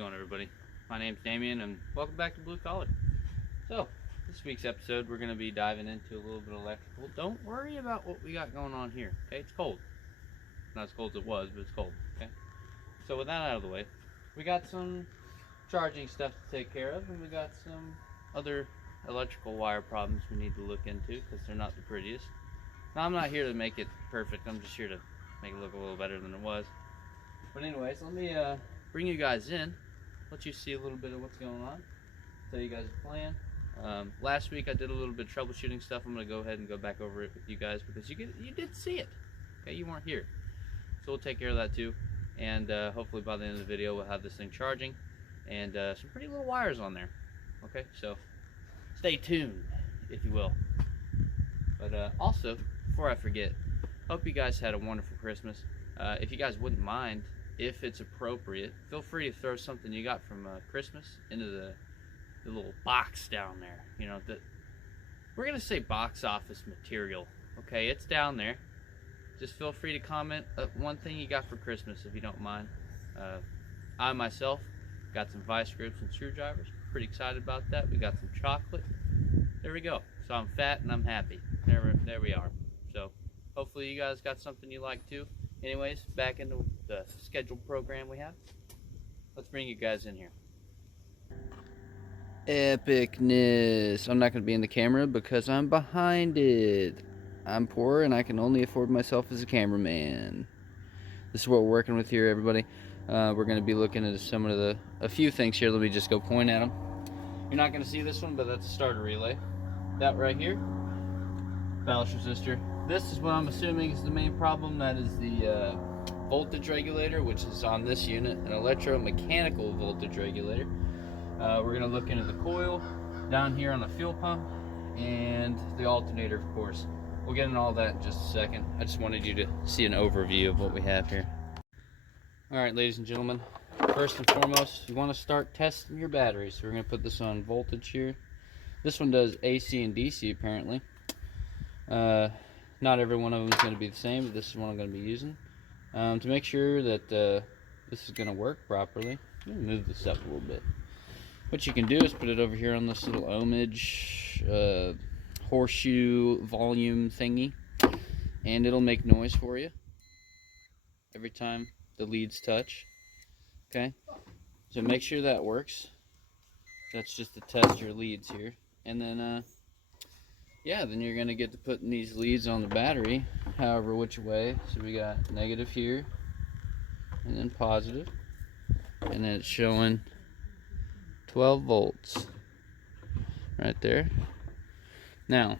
going, everybody? My name's Damien, and welcome back to Blue Collar. So, this week's episode, we're going to be diving into a little bit of electrical. Don't worry about what we got going on here, okay? It's cold. Not as cold as it was, but it's cold, okay? So, with that out of the way, we got some charging stuff to take care of, and we got some other electrical wire problems we need to look into, because they're not the prettiest. Now, I'm not here to make it perfect. I'm just here to make it look a little better than it was. But anyways, let me bring you guys in, let you see a little bit of what's going on, tell you guys the plan. Last week I did a little bit of troubleshooting stuff. I'm going to go ahead and go back over it with you guys because you did see it. Okay, you weren't here. So we'll take care of that too. And hopefully by the end of the video we'll have this thing charging and some pretty little wires on there. Okay, so stay tuned, if you will. But also, before I forget, hope you guys had a wonderful Christmas. If you guys wouldn't mind, if it's appropriate, feel free to throw something you got from Christmas into the little box down there. You know, we're gonna say box office material. Okay, it's down there. Just feel free to comment one thing you got for Christmas, if you don't mind. I myself got some vice grips and screwdrivers. Pretty excited about that. We got some chocolate. There we go. So I'm fat and I'm happy. There we are. So hopefully you guys got something you like too. Anyways, back into the scheduled program we have. Let's bring you guys in here. Epicness. I'm not going to be in the camera because I'm behind it. I'm poor and I can only afford myself as a cameraman. This is what we're working with here, everybody. We're going to be looking at a few things here. Let me just go point at them. You're not going to see this one, but that's a starter relay. That right here, ballast resistor. This is what I'm assuming is the main problem. That is the voltage regulator, which is on this unit, an electromechanical voltage regulator. We're going to look into the coil down here on the fuel pump and the alternator, of course. We'll get into all that in just a second. I just wanted you to see an overview of what we have here. Alright, ladies and gentlemen, first and foremost, you want to start testing your batteries. So we're going to put this on voltage here. This one does AC and DC apparently. Not every one of them is going to be the same, but this is one I'm going to be using. To make sure that this is going to work properly, I'm going to move this up a little bit. What you can do is put it over here on this little ohmage horseshoe volume thingy, and it'll make noise for you every time the leads touch. Okay, so make sure that works. That's just to test your leads here, and then yeah, then you're gonna get to putting these leads on the battery however which way. So we got negative here and then positive, and then it's showing 12 volts right there. Now,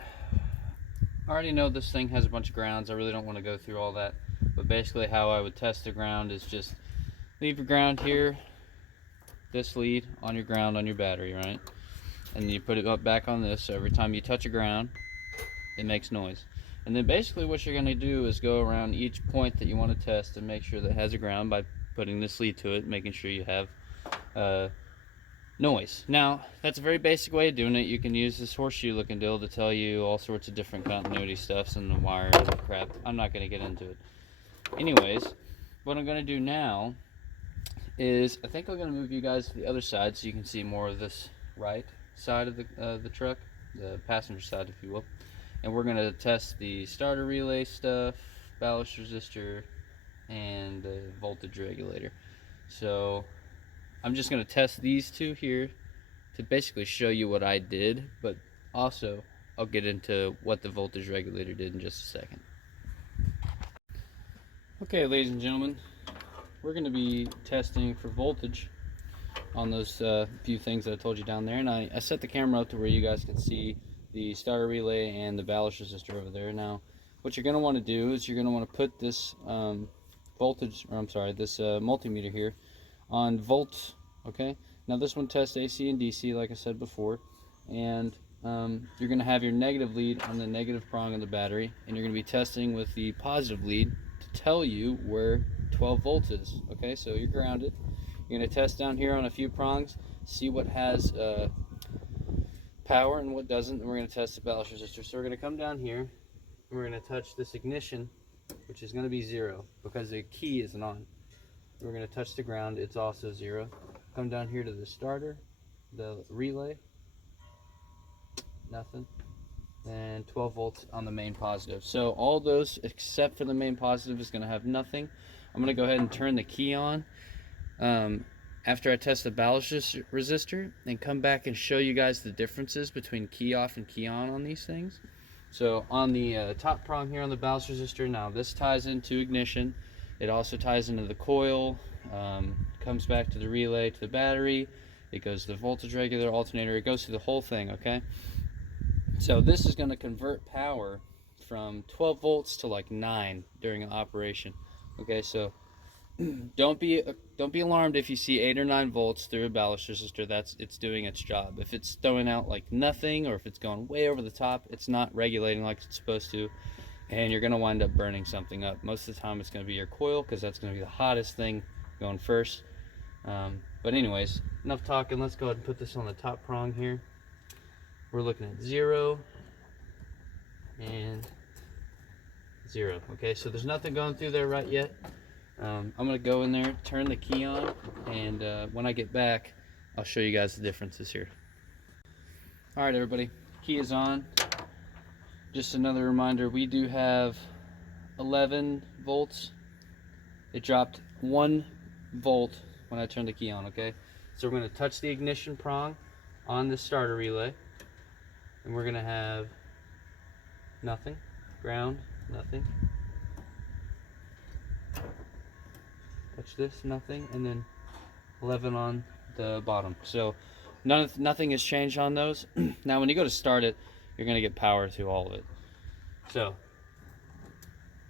I already know this thing has a bunch of grounds. I really don't want to go through all that, but basically how I would test the ground is just leave your ground here, this lead on your ground on your battery, right? And you put it up back on this, so every time you touch a ground, it makes noise. And then basically what you're going to do is go around each point that you want to test and make sure that it has a ground by putting this lead to it, making sure you have noise. Now, that's a very basic way of doing it. You can use this horseshoe looking deal to tell you all sorts of different continuity stuffs and the wire and crap. I'm not going to get into it. Anyways, what I'm going to do now is I think I'm going to move you guys to the other side so you can see more of this right side of the truck, the passenger side, if you will. And we're going to test the starter relay stuff, ballast resistor, and the voltage regulator. So I'm just going to test these two here to basically show you what I did, but also I'll get into what the voltage regulator did in just a second. Okay, ladies and gentlemen, we're going to be testing for voltage on those few things that I told you down there, and I set the camera up to where you guys can see the starter relay and the ballast resistor over there. Now, what you're going to want to do is you're going to want to put this this multimeter here on volts. Okay, now this one tests AC and DC like I said before, and you're going to have your negative lead on the negative prong of the battery, and you're going to be testing with the positive lead to tell you where 12 volts is. Okay, so you're grounded. You're going to test down here on a few prongs, see what has power and what doesn't, and we're going to test the ballast resistor. So we're going to come down here, and we're going to touch this ignition, which is going to be 0 because the key isn't on. We're going to touch the ground. It's also 0. Come down here to the starter, the relay, nothing. And 12 volts on the main positive. So all those except for the main positive is going to have nothing. I'm going to go ahead and turn the key on after I test the ballast resistor and come back and show you guys the differences between key off and key on these things. So on the top prong here on the ballast resistor, now this ties into ignition. It also ties into the coil, comes back to the relay, to the battery. It goes to the voltage regulator, alternator. It goes through the whole thing, okay? So this is going to convert power from 12 volts to like 9 during an operation. Okay, so don't be alarmed if you see 8 or 9 volts through a ballast resistor. It's doing its job. If it's throwing out like nothing, or if it's going way over the top, it's not regulating like it's supposed to, and you're going to wind up burning something up. Most of the time it's going to be your coil, because that's going to be the hottest thing going first. But anyways, enough talking. Let's go ahead and put this on the top prong here. We're looking at 0 and 0. Okay, so there's nothing going through there right yet. I'm going to go in there, turn the key on, and when I get back, I'll show you guys the differences here. Alright everybody, key is on. Just another reminder, we do have 11 volts. It dropped 1 volt when I turned the key on, okay? So we're going to touch the ignition prong on the starter relay. And we're going to have nothing, ground, nothing. Touch this, nothing, and then 11 on the bottom. So nothing has changed on those. Now when you go to start it, you're going to get power through all of it. So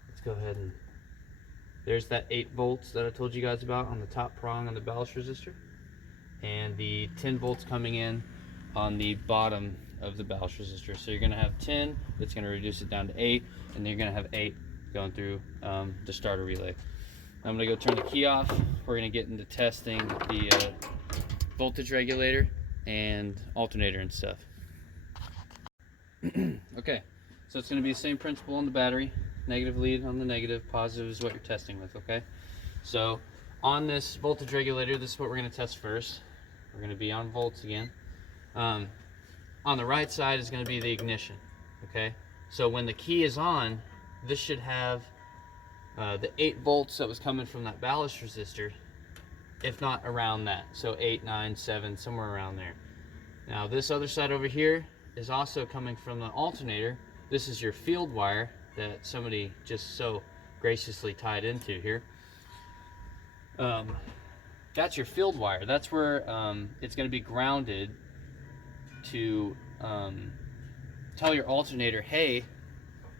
let's go ahead and there's that 8 volts that I told you guys about on the top prong on the ballast resistor, and the 10 volts coming in on the bottom of the ballast resistor. So you're going to have 10, it's going to reduce it down to 8, and then you're going to have 8 going through the starter relay. I'm going to go turn the key off. We're going to get into testing the voltage regulator and alternator and stuff. Okay, so it's going to be the same principle on the battery. Negative lead on the negative, positive is what you're testing with, okay? So on this voltage regulator, this is what we're going to test first. We're going to be on volts again. On the right side is going to be the ignition, okay? So when the key is on, this should have the 8 volts that was coming from that ballast resistor, if not around that. So 8, 9, 7, somewhere around there. Now this other side over here is also coming from the alternator. This is your field wire that somebody just so graciously tied into here. That's your field wire. That's where it's going to be grounded to tell your alternator, hey,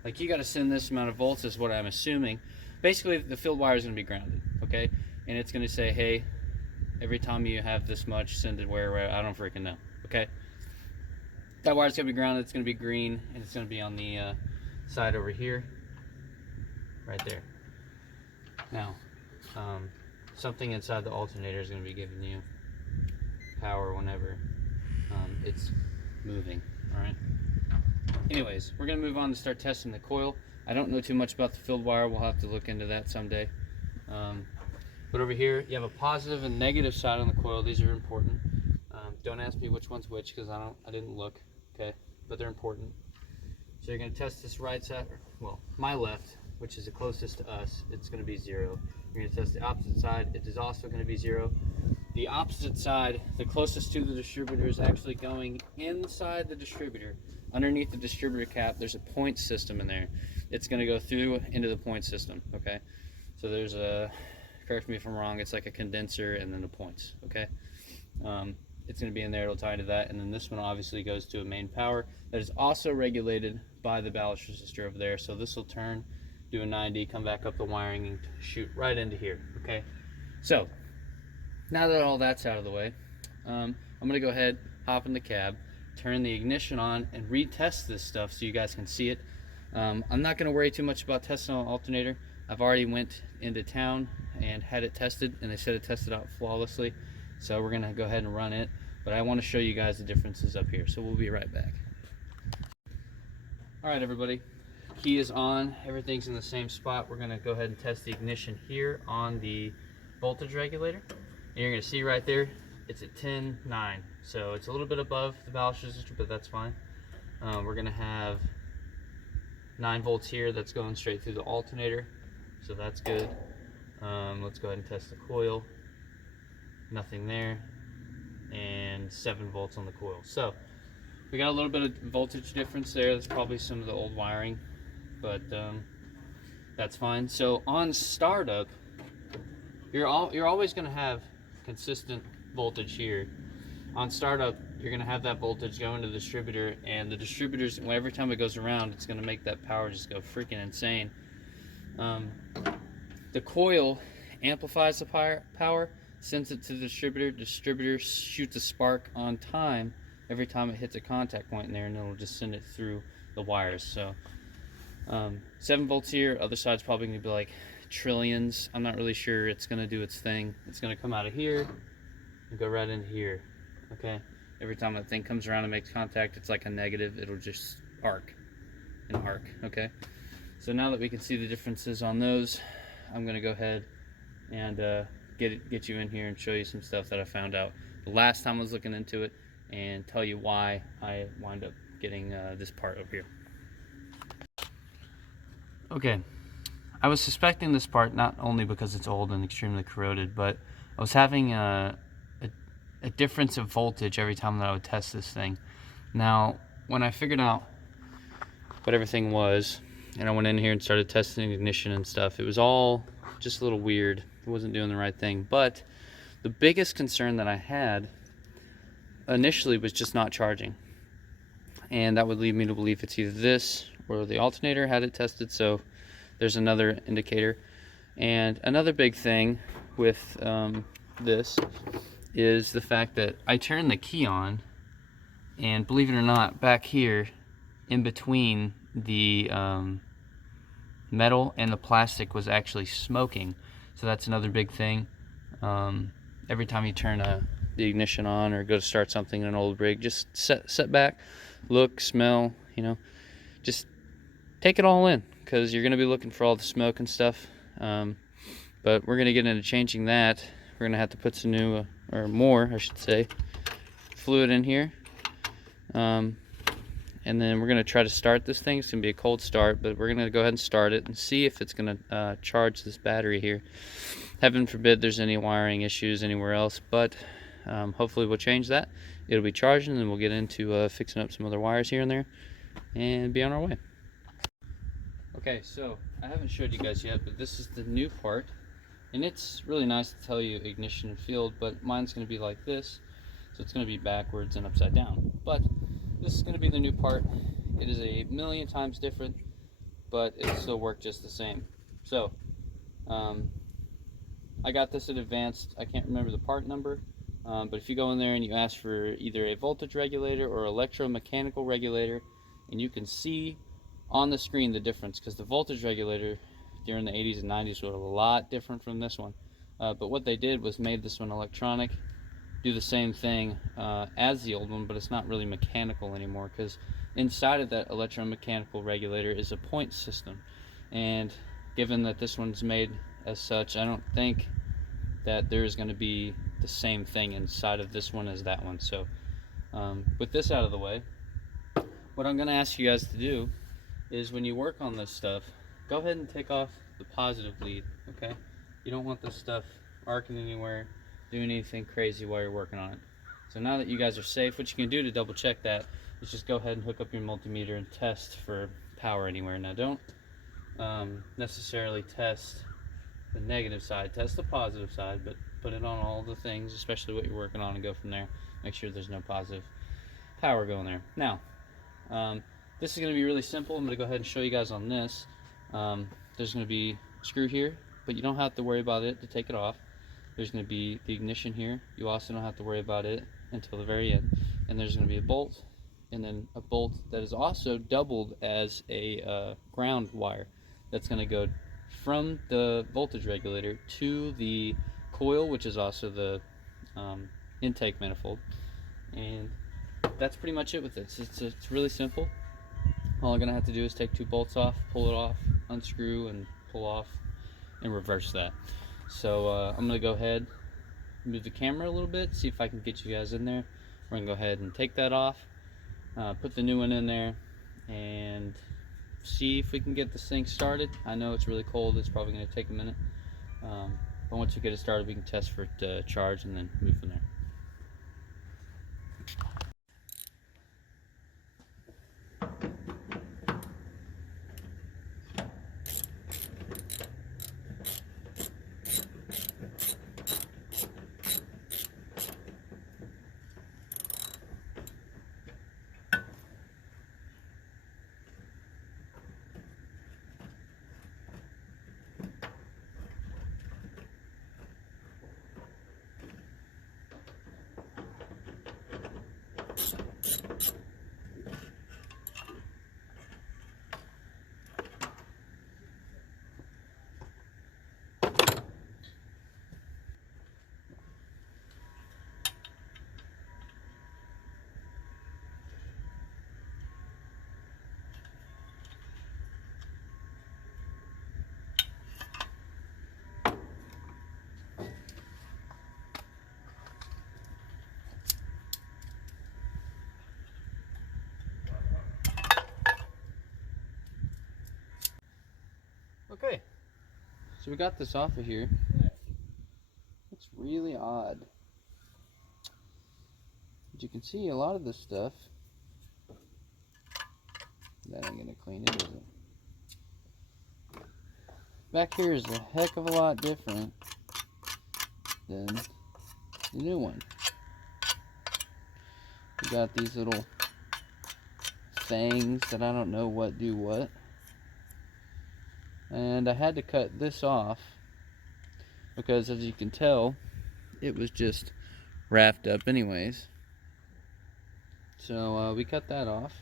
like you got to send this amount of volts is what I'm assuming. Basically the field wire is going to be grounded, okay? And it's going to say, hey, every time you have this much, send it where I don't freaking know, okay? That wire's going to be grounded, it's going to be green, and it's going to be on the side over here, right there. Now, something inside the alternator is going to be giving you power whenever it's moving, alright? Anyways, we're going to move on to start testing the coil. I don't know too much about the field wire. We'll have to look into that someday. But over here, you have a positive and negative side on the coil. These are important. Don't ask me which one's which because I didn't look, okay? But they're important. So you're going to test this right side, well, my left, which is the closest to us, it's going to be 0. You're going to test the opposite side. It is also going to be 0. The opposite side, the closest to the distributor, is actually going inside the distributor. Underneath the distributor cap, there's a point system in there. It's going to go through into the point system, okay? So there's a, correct me if I'm wrong, it's like a condenser and then the points, okay? It's going to be in there, it'll tie into that, and then this one obviously goes to a main power that is also regulated by the ballast resistor over there. So this will turn, do a 90, come back up the wiring and shoot right into here, okay? So now that all that's out of the way, I'm going to go ahead, hop in the cab, turn the ignition on, and retest this stuff so you guys can see it. I'm not going to worry too much about testing on alternator. I've already went into town and had it tested, and they said it tested out flawlessly. So we're going to go ahead and run it, but I want to show you guys the differences up here. So we'll be right back. All right, everybody. Key is on. Everything's in the same spot. We're going to go ahead and test the ignition here on the voltage regulator. And you're gonna see right there, it's at 10.9. So it's a little bit above the ballast resistor, but that's fine. We're gonna have 9 volts here that's going straight through the alternator, so that's good. Let's go ahead and test the coil. Nothing there. And 7 volts on the coil. So we got a little bit of voltage difference there. That's probably some of the old wiring, but that's fine. So on startup, you're always going to have consistent voltage here. On startup, you're going to have that voltage go into the distributor, and the distributors, every time it goes around, it's going to make that power just go freaking insane. The coil amplifies the power, sends it to the distributor. Distributor shoots a spark on time every time it hits a contact point in there, and it'll just send it through the wires. So 7 volts here. Other side's probably going to be like trillions. I'm not really sure. It's going to do its thing. It's going to come out of here and go right into here. Okay, every time that thing comes around and makes contact, it's like a negative. It'll just arc and arc. Okay, so now that we can see the differences on those, I'm going to go ahead and get you in here and show you some stuff that I found out the last time I was looking into it, and tell you why I wound up getting this part over here. Okay, I was suspecting this part not only because it's old and extremely corroded, but I was having a difference of voltage every time that I would test this thing. Now, when I figured out what everything was, and I went in here and started testing ignition and stuff, it was all just a little weird. It wasn't doing the right thing. But the biggest concern that I had initially was just not charging. And that would lead me to believe it's either this or the alternator had it tested. So there's another indicator. And another big thing with this is the fact that I turned the key on, and believe it or not, back here in between the metal and the plastic was actually smoking. So that's another big thing. Every time you turn the ignition on or go to start something in an old rig, just sit back, look, smell, just take it all in, because you're going to be looking for all the smoke and stuff. But we're going to get into changing that. We're going to have to put some new, or more, I should say, fluid in here. And then we're going to try to start this thing. It's going to be a cold start, but we're going to go ahead and start it and see if it's going to charge this battery here. Heaven forbid there's any wiring issues anywhere else, but hopefully we'll change that. It'll be charging, and then we'll get into fixing up some other wires here and there and be on our way. Okay, so I haven't showed you guys yet, but this is the new part. And it's really nice to tell you ignition and field, but mine's going to be like this. So it's going to be backwards and upside down. But this is going to be the new part. It is a million times different, but it'll still work just the same. So, I got this at Advanced. I can't remember the part number, but if you go in there and you ask for either a voltage regulator or electromechanical regulator, and you can see on the screen the difference, because the voltage regulator during the 80s and 90s was a lot different from this one. But what they did was made this one electronic, do the same thing as the old one, but it's not really mechanical anymore, because inside of that electromechanical regulator is a point system. And given that this one's made as such, I don't think that there's going to be the same thing inside of this one as that one. So with this out of the way, what I'm going to ask you guys to do is, when you work on this stuff, go ahead and take off the positive lead, okay? You don't want this stuff arcing anywhere, doing anything crazy while you're working on it. So now that you guys are safe, what you can do to double check that is just go ahead and hook up your multimeter and test for power anywhere. Now don't necessarily test the negative side, test the positive side, but put it on all the things, especially what you're working on, and go from there. Make sure there's no positive power going there. Now, this is going to be really simple. I'm going to go ahead and show you guys on this. There's going to be a screw here, but you don't have to worry about it to take it off. There's going to be the ignition here. You also don't have to worry about it until the very end. And there's going to be a bolt, and then a bolt that is also doubled as a ground wire. That's going to go from the voltage regulator to the coil, which is also the intake manifold. And that's pretty much it with this. It's really simple. All I'm going to have to do is take 2 bolts off, pull it off, unscrew and pull off, and reverse that. So I'm gonna go ahead, move the camera a little bit, see if I can get you guys in there. We're gonna go ahead and take that off, put the new one in there, and see if we can get this thing started. I know it's really cold, it's probably gonna take a minute, but once we get it started, we can test for it to charge and then move from there. Okay, so we got this off of here. It's really odd. But you can see a lot of this stuff. That ain't gonna clean it, is it? Back here is a heck of a lot different than the new one. We got these little things that I don't know what do what. And I had to cut this off because, as you can tell, it was just wrapped up anyways. So we cut that off.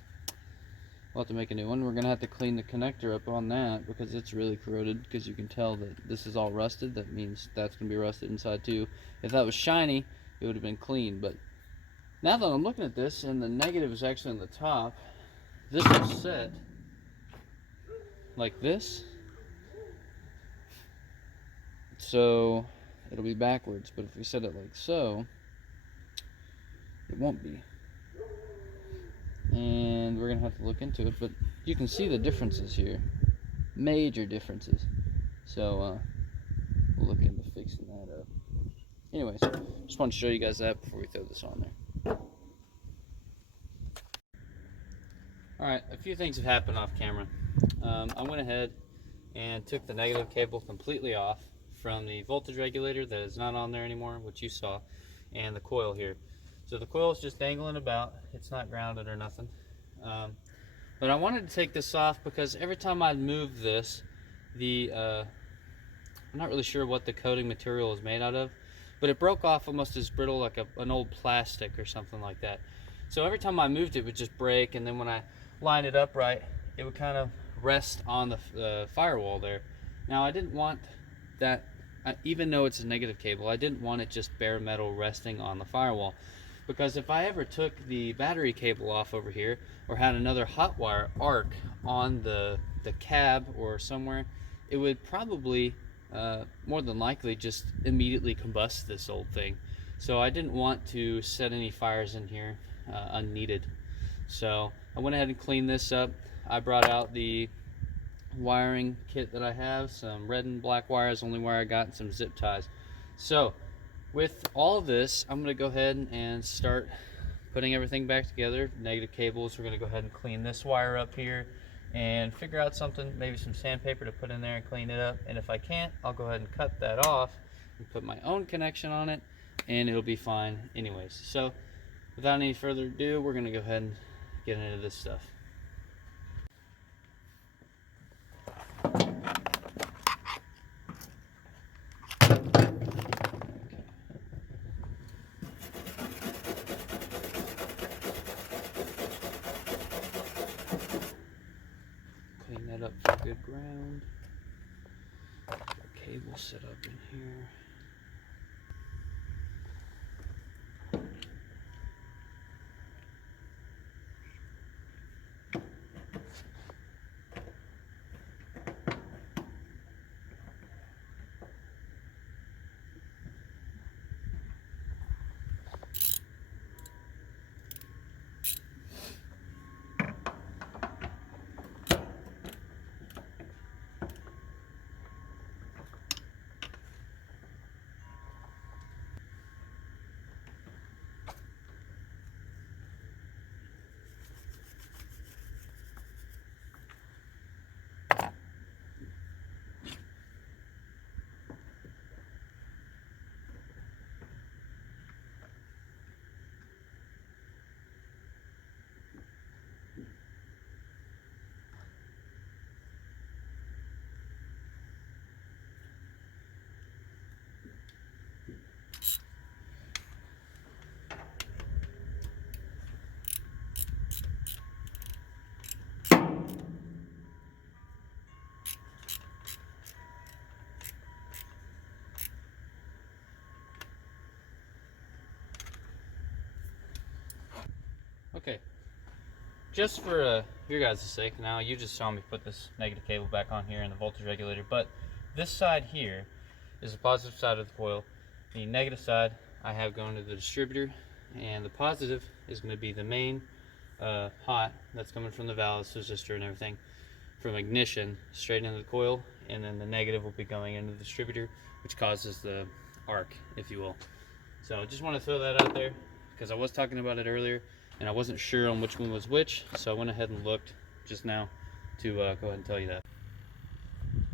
We'll have to make a new one. We're gonna have to clean the connector up on that because it's really corroded, because you can tell that this is all rusted. That means that's gonna be rusted inside too. If that was shiny, it would have been clean. But now that I'm looking at this and the negative is actually on the top, this will set like this. So it'll be backwards, but if we set it like so, it won't be. And we're gonna have to look into it, but you can see the differences here, major differences. So we'll look into fixing that up. Anyways, just want to show you guys that before we throw this on there. Alright, a few things have happened off camera. I went ahead and took the negative cable completely off from the voltage regulator that is not on there anymore, which you saw, and the coil here. So the coil is just dangling about. It's not grounded or nothing. But I wanted to take this off because every time I move this, I'm not really sure what the coating material is made out of, but it broke off almost as brittle like an old plastic or something like that. So every time I moved it would just break, and then when I lined it up right, it would kind of rest on the firewall there. Now I didn't want that, even though it's a negative cable, I didn't want it just bare metal resting on the firewall, because if I ever took the battery cable off over here or had another hot wire arc on the cab or somewhere, it would probably more than likely just immediately combust this old thing. So I didn't want to set any fires in here unneeded. So I went ahead and cleaned this up. I brought out the wiring kit that I have, some red and black wires, only wire I got, and some zip ties. So with all of this, I'm going to go ahead and start putting everything back together. Negative cables, we're going to go ahead and clean this wire up here and figure out something, maybe some sandpaper to put in there and clean it up. And if I can't, I'll go ahead and cut that off and put my own connection on it, and it'll be fine anyways. So without any further ado, we're going to go ahead and get into this stuff. Clean that up for good ground. Cable set up in here. just for your guys' sake, now you just saw me put this negative cable back on here and the voltage regulator, but this side here is the positive side of the coil. The negative side I have going to the distributor, and the positive is going to be the main hot that's coming from the valves, resistor and everything, from ignition straight into the coil, and then the negative will be going into the distributor, which causes the arc, if you will. So I just want to throw that out there because I was talking about it earlier and I wasn't sure on which one was which, so I went ahead and looked just now to go ahead and tell you that.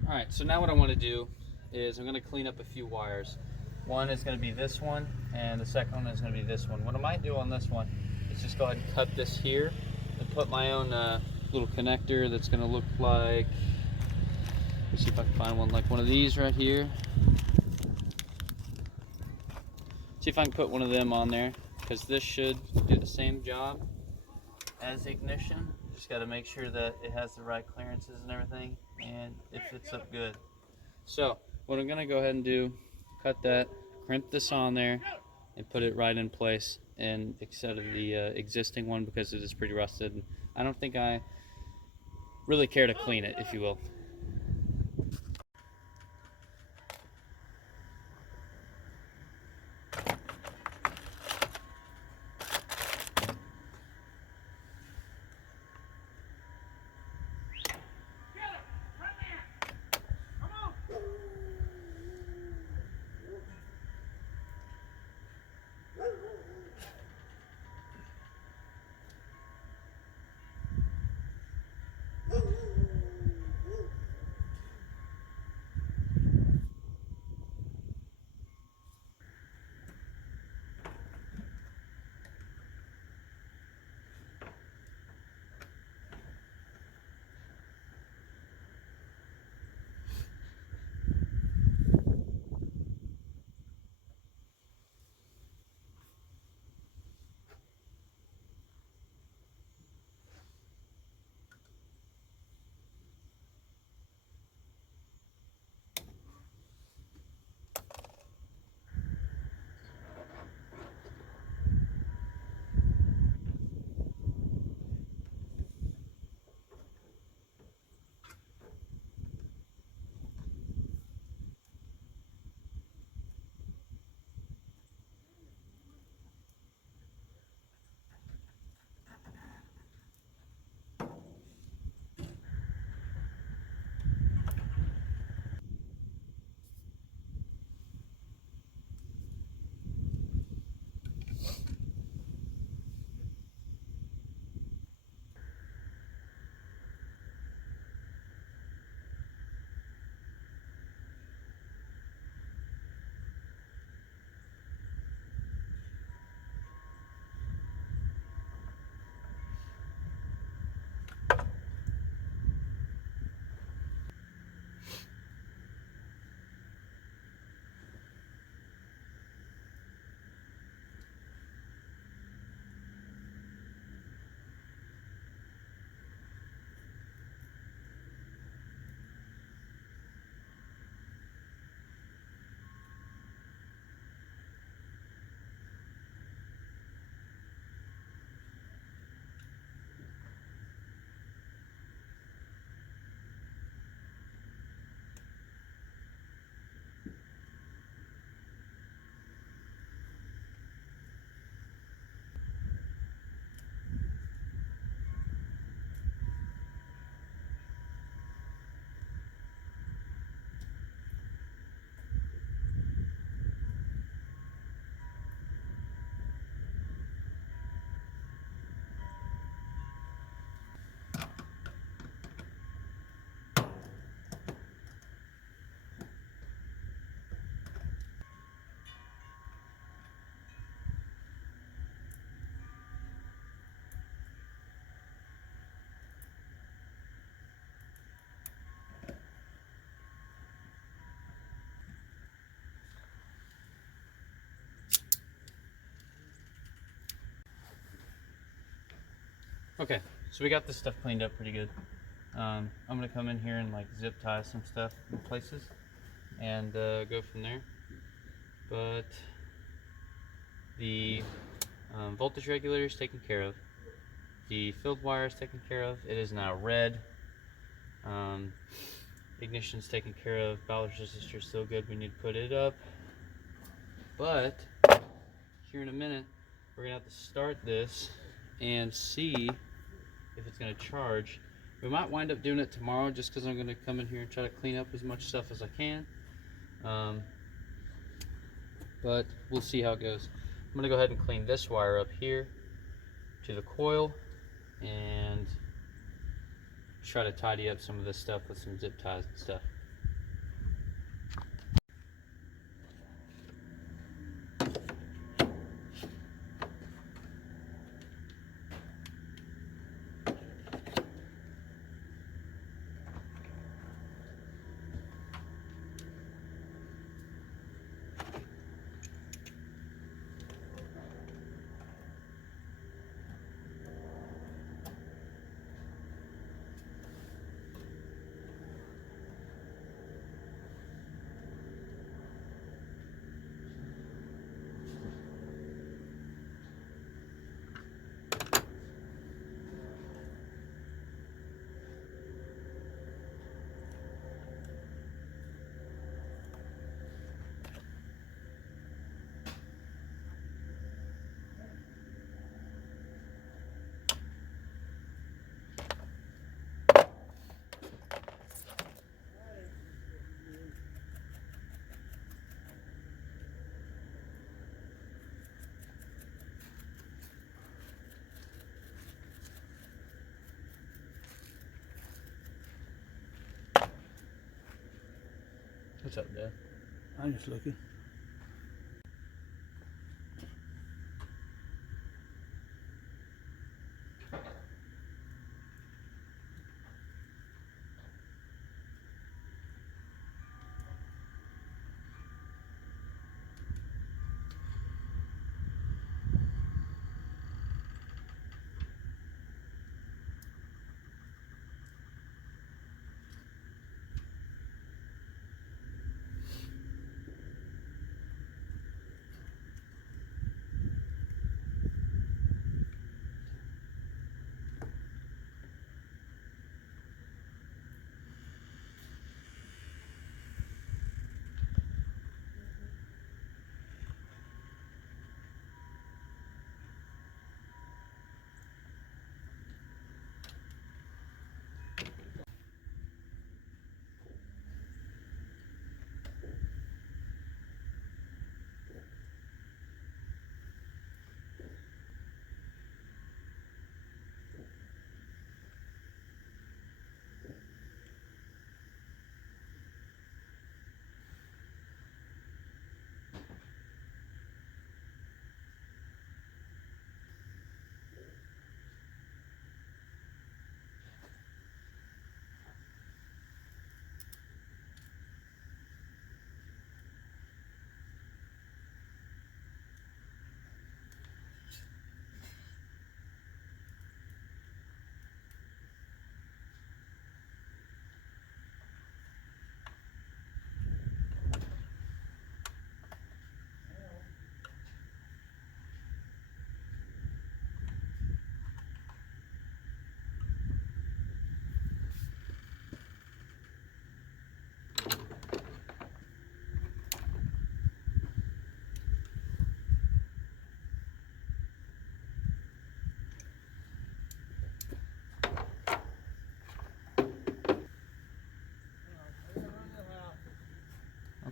Alright, so now what I want to do is I'm going to clean up a few wires. One is going to be this one, and the second one is going to be this one. What I might do on this one is just go ahead and cut this here and put my own little connector that's going to look like, let's see if I can find one like one of these right here. See if I can put one of them on there, because this should do the same job as ignition. Just got to make sure that it has the right clearances and everything, and it fits up good. So what I'm going to go ahead and do, cut that, crimp this on there, and put it right in place instead of the existing one, because it is pretty rusted. And I don't think I really care to clean it, if you will. Okay, so we got this stuff cleaned up pretty good. I'm gonna come in here and like zip tie some stuff in places and go from there. But the voltage regulator is taken care of. The filled wire is taken care of. It is now red. Ignition's taken care of. Ballast resistor is still good. We need to put it up. But here in a minute, we're gonna have to start this and see if it's gonna charge. We might wind up doing it tomorrow just because I'm gonna come in here and try to clean up as much stuff as I can. But we'll see how it goes. I'm gonna go ahead and clean this wire up here to the coil and try to tidy up some of this stuff with some zip ties and stuff. What's up, Dad? I'm just looking.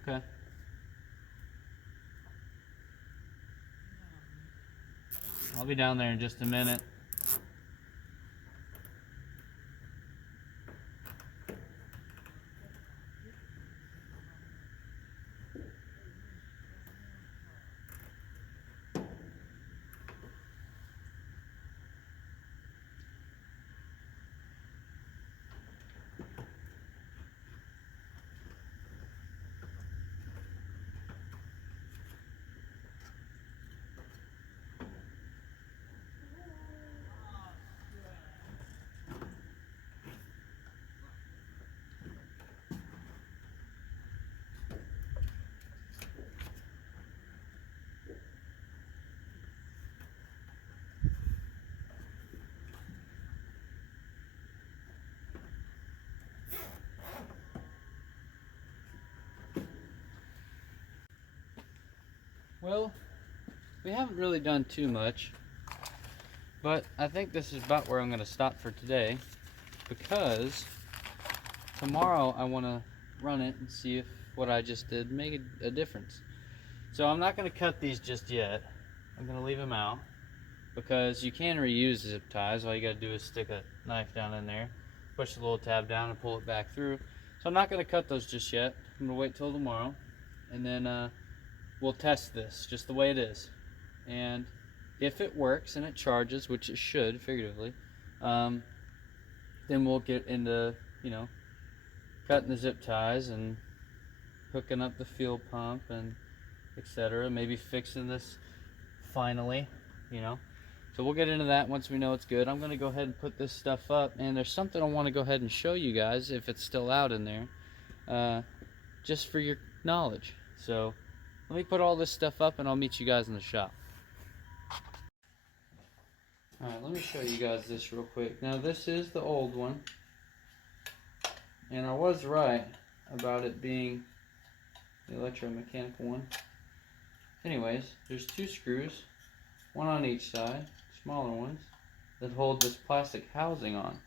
Okay. I'll be down there in just a minute. Well, we haven't really done too much, but I think this is about where I'm going to stop for today, because tomorrow I want to run it and see if what I just did made a difference. So I'm not going to cut these just yet. I'm going to leave them out, because you can reuse zip ties. All you got to do is stick a knife down in there, push the little tab down and pull it back through. So I'm not going to cut those just yet. I'm going to wait till tomorrow, and then we'll test this just the way it is. And if it works and it charges, which it should figuratively, then we'll get into, you know, cutting the zip ties and hooking up the fuel pump and etc. Maybe fixing this finally, you know. So we'll get into that once we know it's good. I'm going to go ahead and put this stuff up, and there's something I want to go ahead and show you guys if it's still out in there, just for your knowledge. So let me put all this stuff up and I'll meet you guys in the shop. Alright, let me show you guys this real quick. Now this is the old one, and I was right about it being the electromechanical one. Anyways, there's 2 screws, one on each side, smaller ones, that hold this plastic housing on.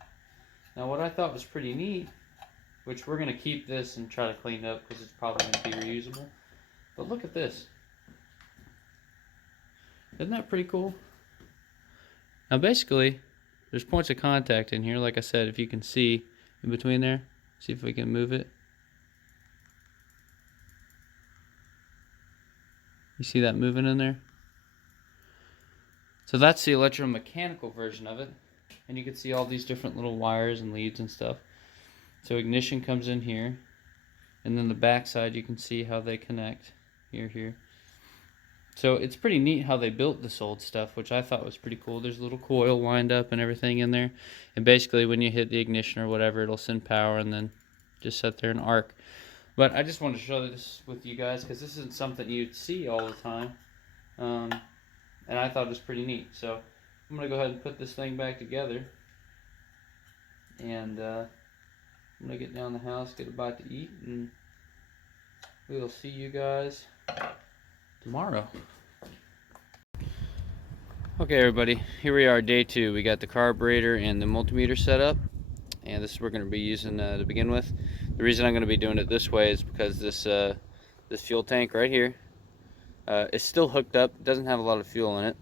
Now what I thought was pretty neat, which we're going to keep this and try to clean it up because it's probably going to be reusable, but look at this. Isn't that pretty cool? Now basically, there's points of contact in here, like I said, if you can see in between there. See if we can move it. You see that moving in there? So that's the electromechanical version of it. And you can see all these different little wires and leads and stuff. So ignition comes in here. And then the back side, you can see how they connect. Here. So it's pretty neat how they built this old stuff, which I thought was pretty cool. There's a little coil wind up and everything in there. And basically when you hit the ignition or whatever, it'll send power and then just sit there and arc. But I just wanted to show this with you guys because this isn't something you'd see all the time. And I thought it was pretty neat. So I'm going to go ahead and put this thing back together. And I'm going to get down the house, get a bite to eat, and we'll see you guys tomorrow. Okay everybody, here we are, day 2. We got the carburetor and the multimeter set up, and this is what we're going to be using to begin with. The reason I'm going to be doing it this way is because this fuel tank right here is still hooked up. It doesn't have a lot of fuel in it,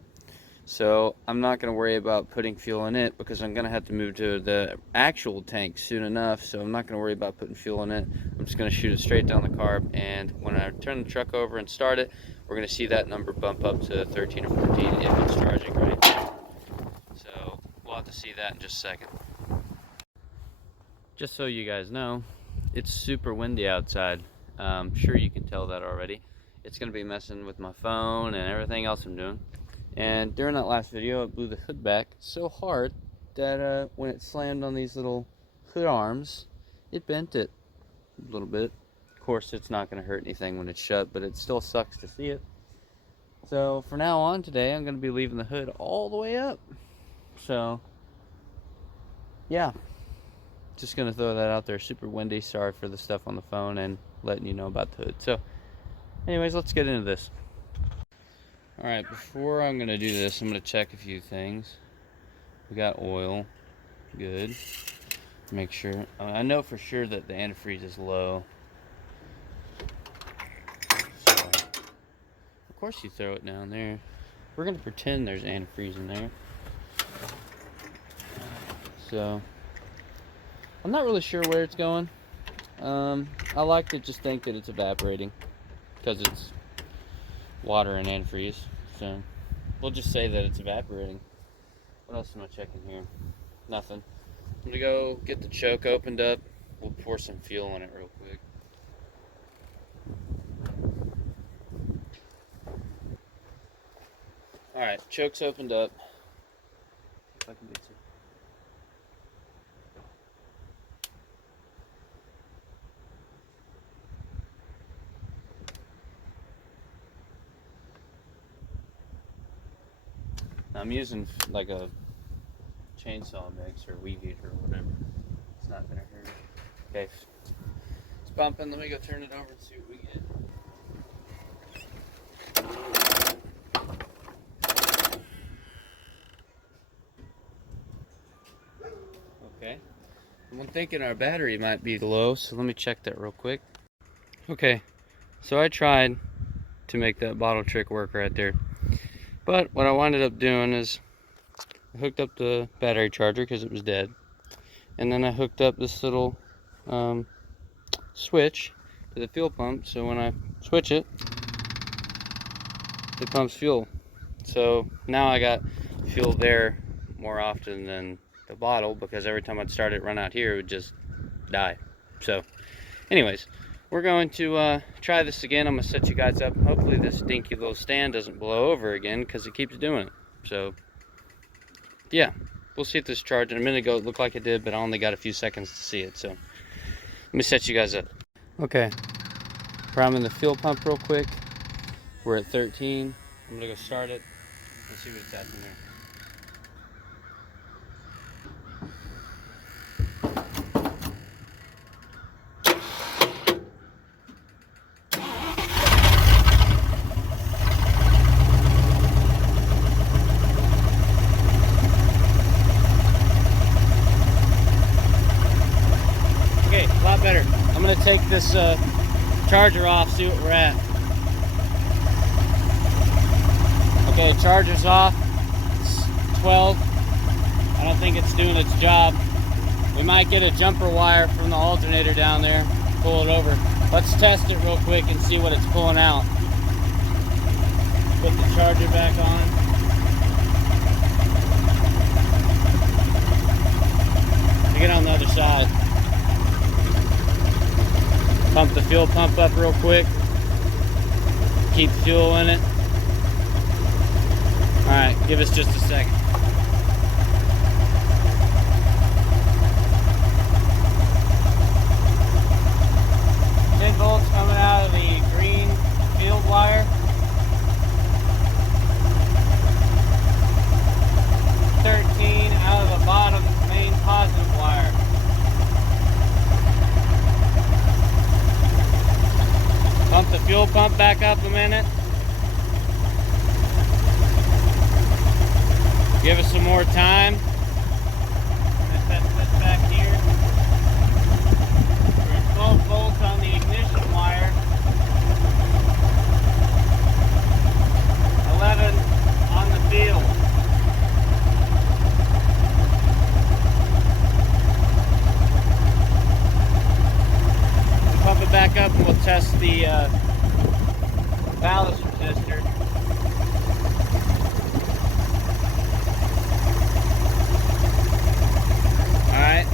so I'm not going to worry about putting fuel in it because I'm going to have to move to the actual tank soon enough, so I'm not going to worry about putting fuel in it. I'm just going to shoot it straight down the carb, and when I turn the truck over and start it, we're going to see that number bump up to 13 or 14 if it's charging right. So we'll have to see that in just a second. Just so you guys know, it's super windy outside. I'm sure you can tell that already. It's going to be messing with my phone and everything else I'm doing. And during that last video, it blew the hood back so hard that when it slammed on these little hood arms, it bent it a little bit. Of course, it's not going to hurt anything when it's shut, but it still sucks to see it. So for now on today, I'm going to be leaving the hood all the way up. So yeah, just going to throw that out there. Super windy. Sorry for the stuff on the phone and letting you know about the hood. So anyways, let's get into this. Alright, before I'm going to do this, I'm going to check a few things. We got oil. Good. Make sure. I know for sure that the antifreeze is low. So, of course you throw it down there. We're going to pretend there's antifreeze in there. So, I'm not really sure where it's going. I like to just think that it's evaporating because it's water and antifreeze. So, we'll just say that it's evaporating. What else am I checking here? Nothing. I'm gonna go get the choke opened up. We'll pour some fuel in it real quick. Alright, choke's opened up. If I can get some. I'm using like a chainsaw mix or weed eater or whatever. It's not gonna hurt. Okay, it's bumping. Let me go turn it over and see what we get. I'm thinking our battery might be low, so let me check that real quick. Okay, so I tried to make that bottle trick work right there. But what I wound up doing is I hooked up the battery charger because it was dead. And then I hooked up this little switch to the fuel pump, so when I switch it, it pumps fuel. So now I got fuel there more often than the bottle, because every time I'd start it, run out here, it would just die. So anyways, we're going to try this again. I'm going to set you guys up. Hopefully this stinky little stand doesn't blow over again, because it keeps doing it. So yeah, we'll see if this charging. A minute ago it looked like it did, but I only got a few seconds to see it. So let me set you guys up. Okay, priming the fuel pump real quick. We're at 13. I'm gonna go start it and see what's happening there. Okay, a lot better. I'm gonna take this charger off, see what we're at. Okay, charger's off. It's 12. I don't think it's doing its job. We might get a jumper wire from the alternator down there, pull it over. Let's test it real quick and see what it's pulling out. Put the charger back on. Get on the other side. Pump the fuel pump up real quick. Keep fuel in it. Alright, give us just a second. Volts coming out of the green field wire. 13 out of the bottom main positive wire. Pump the fuel pump back up a minute. Give us some more time. Let's set this back here. We're at 12 volts on the ignition wire. 11 on the field. We'll pump it back up and we'll test the ballast resistor. Alright.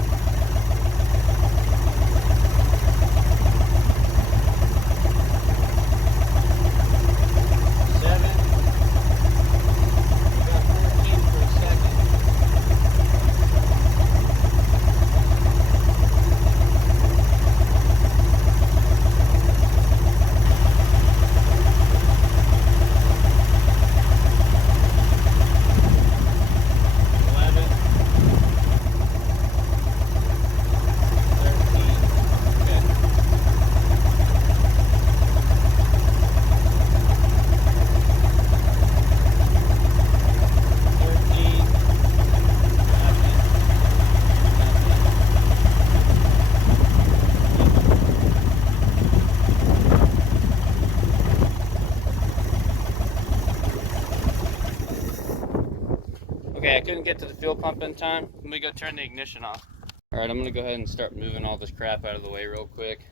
Okay, I couldn't get to the fuel pump in time. Let me go turn the ignition off. Alright, I'm going to go ahead and start moving all this crap out of the way real quick.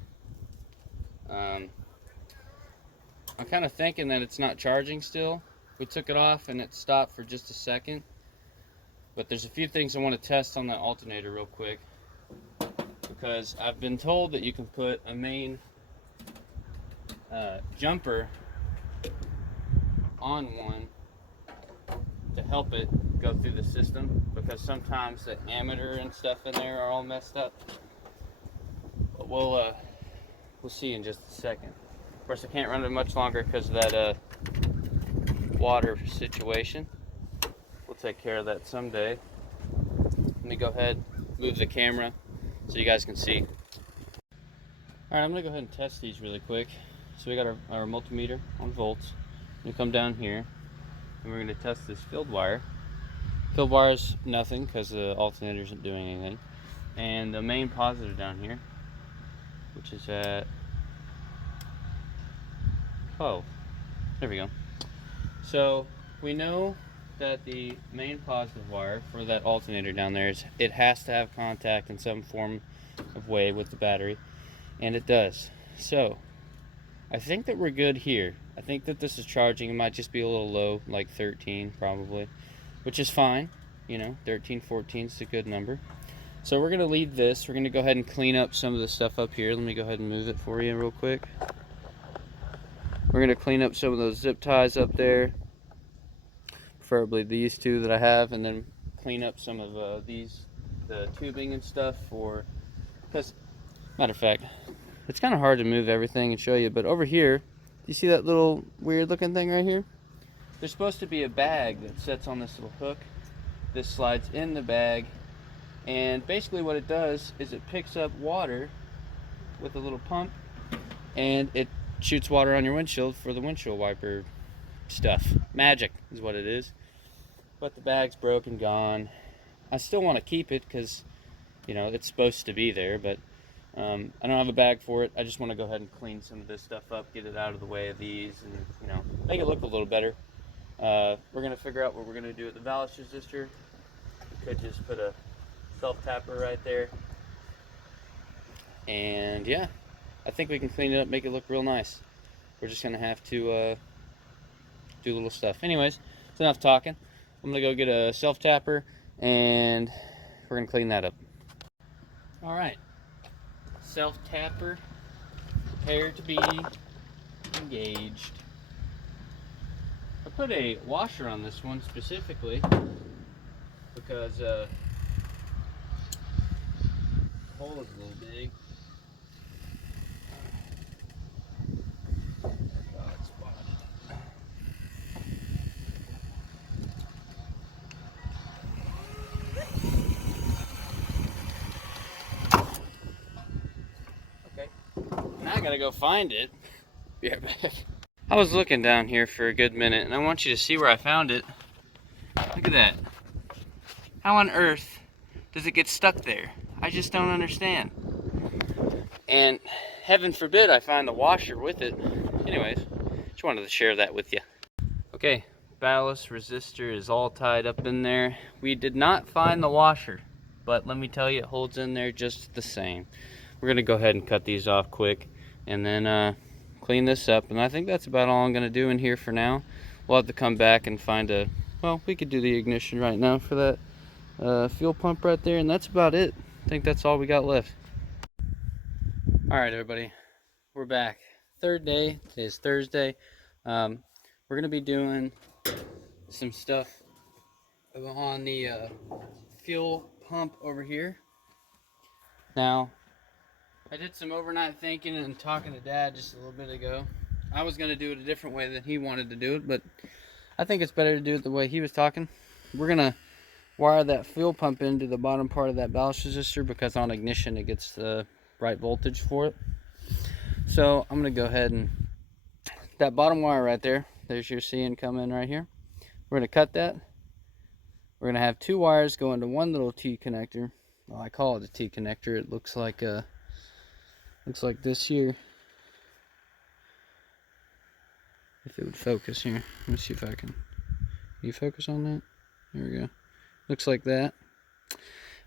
I'm kind of thinking that it's not charging still. We took it off and it stopped for just a second. But there's a few things I want to test on that alternator real quick. Because I've been told that you can put a main jumper on one to help it go through the system, because sometimes the ammeter and stuff in there are all messed up. But we'll see in just a second. Of course, I can't run it much longer because of that water situation. We'll take care of that someday. Let me go ahead, move the camera so you guys can see. Alright, I'm gonna go ahead and test these really quick. So we got our multimeter on volts. We come down here and we're going to test this field wire. Field wire is nothing because the alternator isn't doing anything. and the main positive down here, which is at 12. There we go. So we know that the main positive wire for that alternator down there is it has to have contact in some form of way with the battery, and it does. So I think that we're good here. I think that this is charging. It might just be a little low, like 13 probably, which is fine. You know, 13, 14 is a good number. So we're gonna leave this. We're gonna go ahead and clean up some of the stuff up here. Let me go ahead and move it for you real quick. We're gonna clean up some of those zip ties up there, preferably these two that I have, and then clean up some of the tubing and stuff for, because, matter of fact, it's kind of hard to move everything and show you, but over here, do you see that little weird looking thing right here? There's supposed to be a bag that sits on this little hook. This slides in the bag, and basically what it does is it picks up water with a little pump, and it shoots water on your windshield for the windshield wiper stuff. Magic is what it is. But the bag's broken, gone. I still want to keep it because, you know, it's supposed to be there, but I don't have a bag for it. I just want to go ahead and clean some of this stuff up, get it out of the way of these, and, you know, make it look a little better. We're going to figure out what we're going to do with the ballast resistor. We could just put a self-tapper right there. And yeah, I think we can clean it up, make it look real nice. We're just going to have to do little stuff. Anyways, it's enough talking. I'm going to go get a self-tapper, and we're going to clean that up. All right. Self-tapper prepared to be engaged. I put a washer on this one specifically because the hole is a little big. Okay, now I gotta go find it. Be right back. I was looking down here for a good minute, and I want you to see where I found it. Look at that. How on earth does it get stuck there? I just don't understand. And heaven forbid I find the washer with it. Anyways, just wanted to share that with you. Okay, ballast resistor is all tied up in there. We did not find the washer, but let me tell you, it holds in there just the same. We're gonna go ahead and cut these off quick, and then clean this up, and I think that's about all I'm going to do in here for now. We'll have to come back and find a, well, we could do the ignition right now for that fuel pump right there, and that's about it. I think that's all we got left. Alright everybody, we're back. Third day, today's Thursday. We're going to be doing some stuff on the fuel pump over here. Now, I did some overnight thinking and talking to Dad just a little bit ago. I was going to do it a different way than he wanted to do it, but I think it's better to do it the way he was talking. We're going to wire that fuel pump into the bottom part of that ballast resistor because on ignition it gets the right voltage for it. So I'm going to go ahead and, that bottom wire right there, there's your CN coming right here. We're going to cut that. We're going to have two wires go into one little T connector. Well, I call it a T connector. It looks like this here. If it would focus here. Let me see if I can you focus on that? There we go. Looks like that.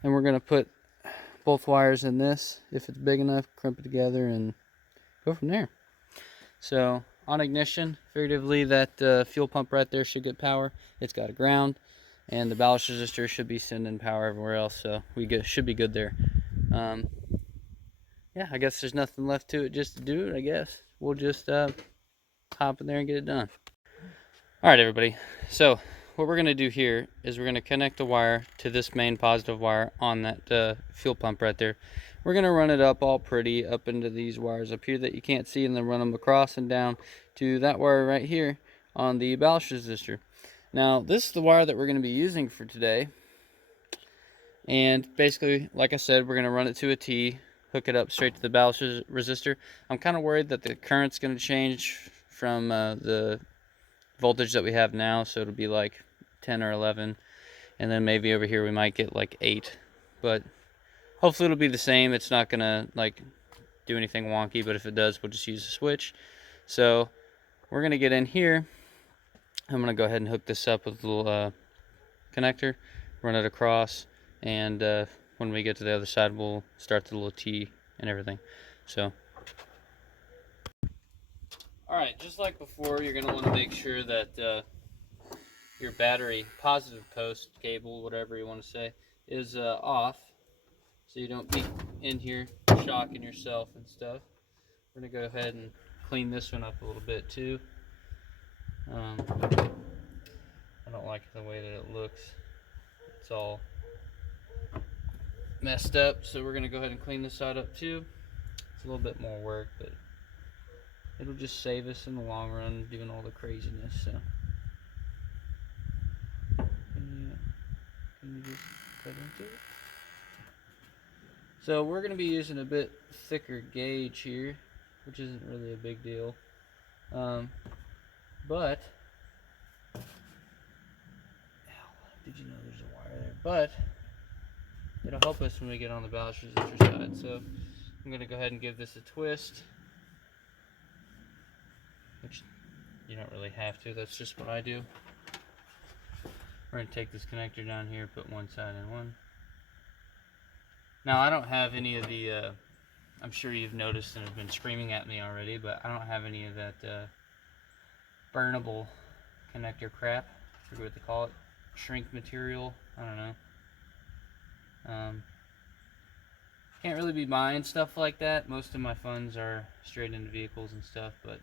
And we're going to put both wires in this. If it's big enough, crimp it together and go from there. So on ignition, figuratively, that fuel pump right there should get power. It's got a ground, and the ballast resistor should be sending power everywhere else, so should be good there. Yeah, I guess there's nothing left to it just to do it, I guess. We'll just hop in there and get it done. Alright everybody, so what we're going to do here is we're going to connect the wire to this main positive wire on that fuel pump right there. We're going to run it up all pretty up into these wires up here that you can't see, and then run them across and down to that wire right here on the ballast resistor. Now this is the wire that we're going to be using for today, and basically, like I said, we're going to run it to a T, hook it up straight to the ballast resistor. I'm kind of worried that the current's going to change from the voltage that we have now, so it'll be like 10 or 11, and then maybe over here we might get like 8, but hopefully it'll be the same. It's not gonna like do anything wonky, but if it does, we'll just use a switch. So we're gonna get in here. I'm gonna go ahead and hook this up with a little connector, run it across, and when we get to the other side, we'll start the little T and everything. So alright, just like before, you're going to want to make sure that your battery positive post cable, whatever you want to say, is off, so you don't be in here shocking yourself and stuff. We're going to go ahead and clean this one up a little bit too. I don't like the way that it looks. It's all messed up, so we're going to go ahead and clean this side up too. It's a little bit more work, but it'll just save us in the long run doing all the craziness. So can you just cut into it? So we're going to be using a bit thicker gauge here, which isn't really a big deal, but did you know there's a wire there? But it'll help us when we get on the ballast resistor side. So I'm going to go ahead and give this a twist, which you don't really have to. That's just what I do. We're going to take this connector down here, put one side in one. Now I don't have any of the, I'm sure you've noticed and have been screaming at me already, but I don't have any of that burnable connector crap. I forget what they call it. Shrink material. I don't know. Can't really be buying stuff like that. Most of my funds are straight into vehicles and stuff, but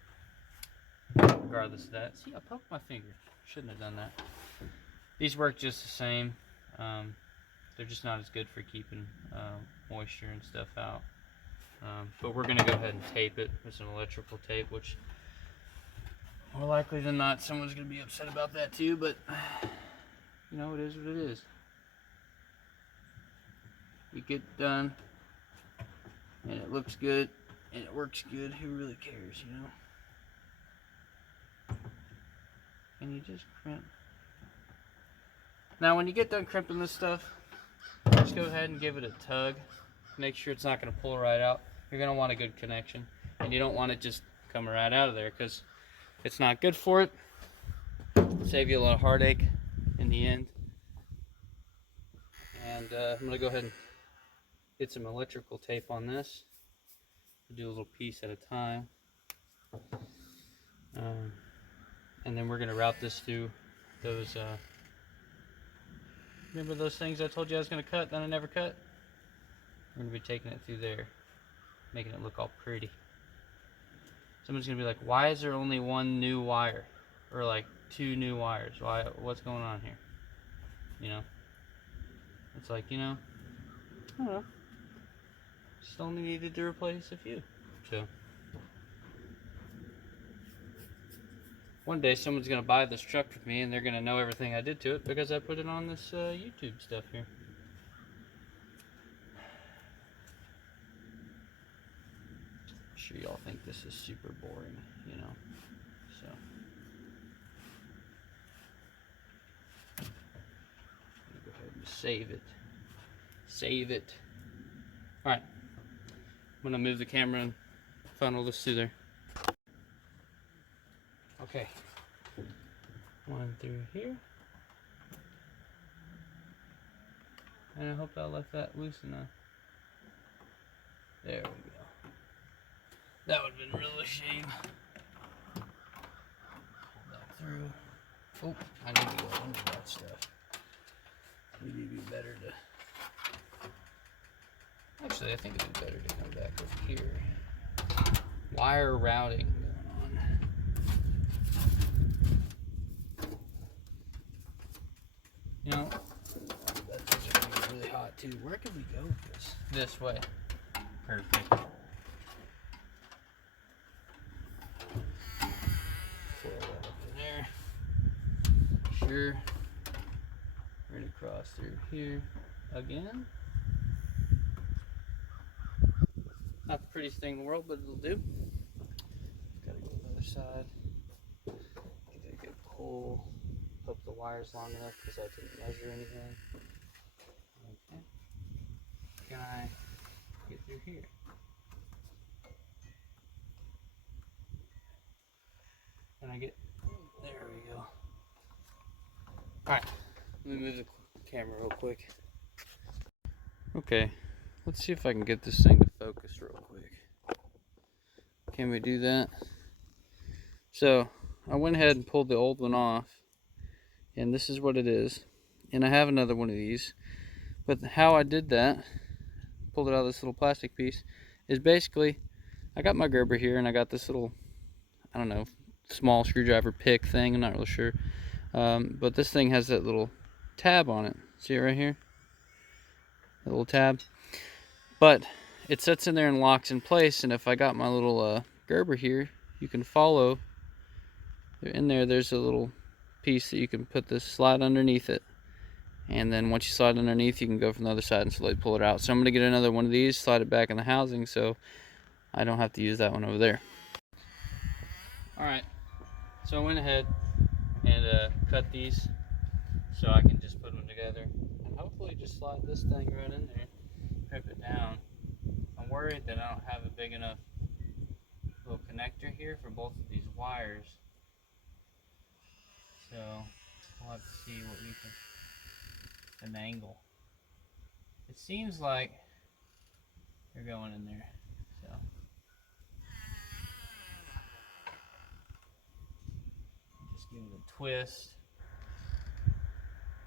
regardless of that. See, I poked my finger. Shouldn't have done that. These work just the same. They're just not as good for keeping moisture and stuff out. But we're going to go ahead and tape it with some electrical tape, which more likely than not someone's going to be upset about that too, but you know, it is what it is. We get done and it looks good and it works good, who really cares, you know? And you just crimp. Now when you get done crimping this stuff, just go ahead and give it a tug. Make sure it's not going to pull right out. You're going to want a good connection, and you don't want it just coming right out of there because it's not good for it. It'll save you a lot of heartache in the end. And I'm going to go ahead and get some electrical tape on this. We'll do a little piece at a time. And then we're going to route this through those, remember those things I told you I was going to cut, then I never cut? We're going to be taking it through there, making it look all pretty. Someone's going to be like, why is there only one new wire? Or like 2 new wires? What's going on here? You know? It's like, you know, I don't know. Just only needed to replace a few. So one day someone's going to buy this truck with me and they're going to know everything I did to it because I put it on this YouTube stuff here. I'm sure y'all think this is super boring, you know, so. I'm going to go ahead and save it. Save it. Alright. I'm going to move the camera and funnel this through there. Okay. One through here. And I hope I left that loose enough. There we go. That would have been real a shame. Pull that through. Oh, I need to go under that stuff. Maybe it'd be better to... Actually, I think it'd be better to come back over here. Wire routing going on. You know, that those are gonna get really hot too. Where can we go with this? This way. Perfect. Foil that up in there. Sure. Right across through here again. Not the prettiest thing in the world, but it'll do. Gotta go to the other side. Give it a good pull. Hope the wire's long enough because I didn't measure anything. Okay. can I get through here? Can I get, there we go. Alright, let me move the camera real quick. Okay, let's see if I can get this thing to focus real quick. Can we do that? So, I went ahead and pulled the old one off, and this is what it is. And I have another one of these, but how I did that, pulled it out of this little plastic piece, is basically, I got my Gerber here, and I got this little, I don't know, small screwdriver pick thing, I'm not really sure. But this thing has that little tab on it. See it right here? That little tab. But it sits in there and locks in place, and if I got my little Gerber here, you can follow. In there, there's a little piece that you can put this slide underneath it. And then once you slide underneath, you can go from the other side and slowly pull it out. So I'm going to get another one of these, slide it back in the housing so I don't have to use that one over there. Alright, so I went ahead and cut these so I can just put them together and hopefully just slide this thing right in there, crimp it down. I'm worried that I don't have a big enough little connector here for both of these wires, so we'll have to see what we can angle. It seems like they're going in there, so just give it a twist.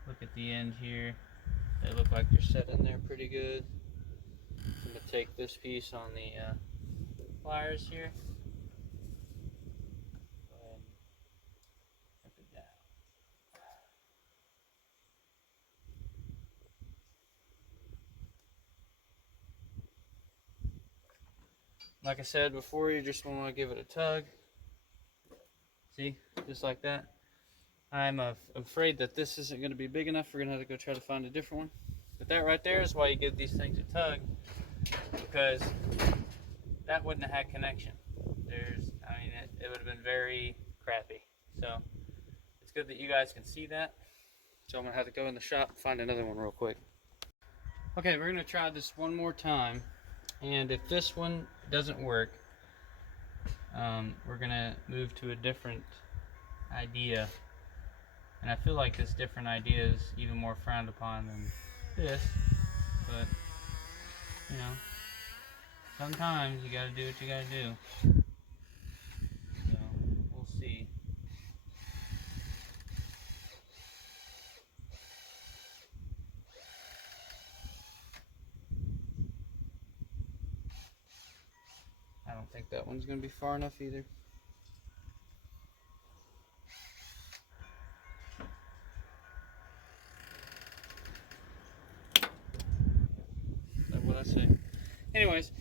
Look at the end here. They look like they're set in there pretty good. I'm going to take this piece on the pliers here. Go ahead and rip it down. Like I said before, you just want to give it a tug. See, just like that. I'm afraid that this isn't going to be big enough. We're going to have to go try to find a different one. But that right there is why you give these things a tug, because that wouldn't have had connection. It would have been very crappy. So it's good that you guys can see that. So I'm going to have to go in the shop and find another one real quick. Okay, we're going to try this one more time. And if this one doesn't work, we're going to move to a different idea. And I feel like this different idea is even more frowned upon than this. But, you know, sometimes you gotta do what you gotta do. So, we'll see. I don't think that one's gonna be far enough either. That's what I say. Anyways,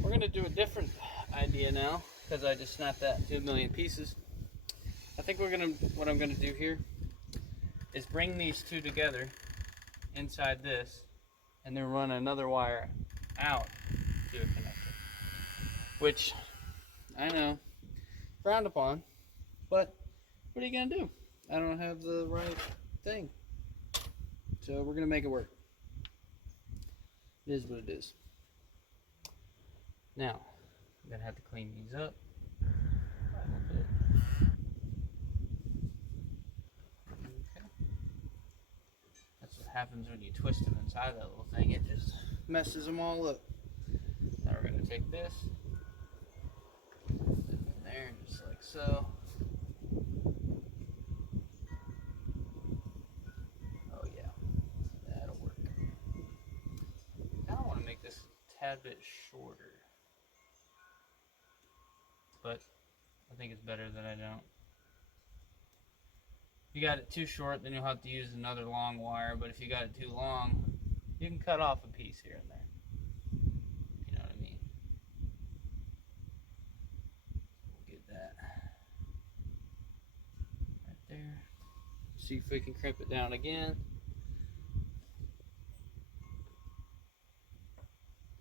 we're gonna do a different idea now, because I just snapped that into a million pieces. I think what I'm gonna do here is bring these two together inside this, and then run another wire out to a connector. Which, I know, frowned upon, but what are you gonna do? I don't have the right thing. So we're gonna make it work. It is what it is. Now, I'm gonna have to clean these up a little bit. Okay. That's what happens when you twist them inside that little thing. It just messes them all up. Now we're gonna take this, put it in there just like so. Oh yeah, that'll work. Now I want to make this a tad bit shorter, but I think it's better that I don't. If you got it too short, then you'll have to use another long wire, but if you got it too long, you can cut off a piece here and there. You know what I mean? We'll get that right there. See if we can crimp it down again.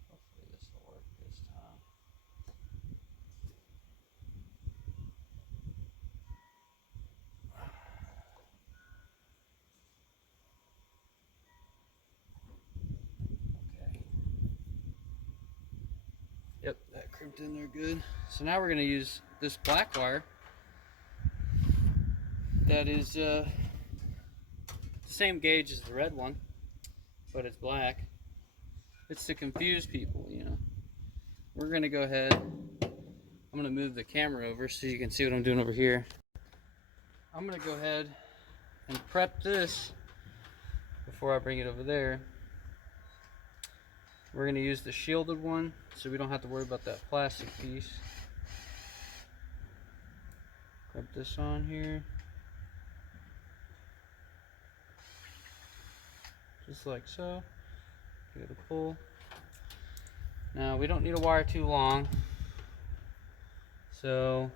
Hopefully this will work this time. Okay. that crimped in there good. So now we're going to use this black wire that is the same gauge as the red one, but it's black. It's to confuse people, you know. We're going to go ahead, I'm going to move the camera over so you can see what I'm doing over here. I'm going to go ahead and prep this before I bring it over there. We're going to use the shielded one so we don't have to worry about that plastic piece. Grab this on here. Just like so. Give it a pull. Now we don't need a wire too long, so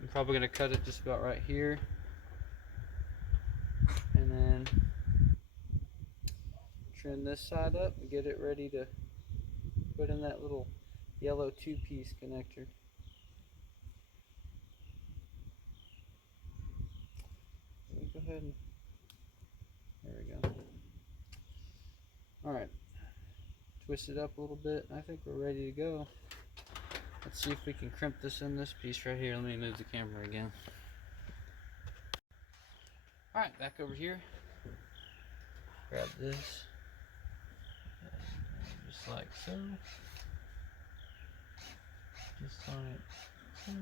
I'm probably going to cut it just about right here, and then trim this side up and get it ready to put in that little yellow 2-piece connector. Let me go ahead and, there we go. Alright, twist it up a little bit. I think we're ready to go. Let's see if we can crimp this in this piece right here. Let me move the camera again. Alright, back over here. Grab this. Just like so. Just like so.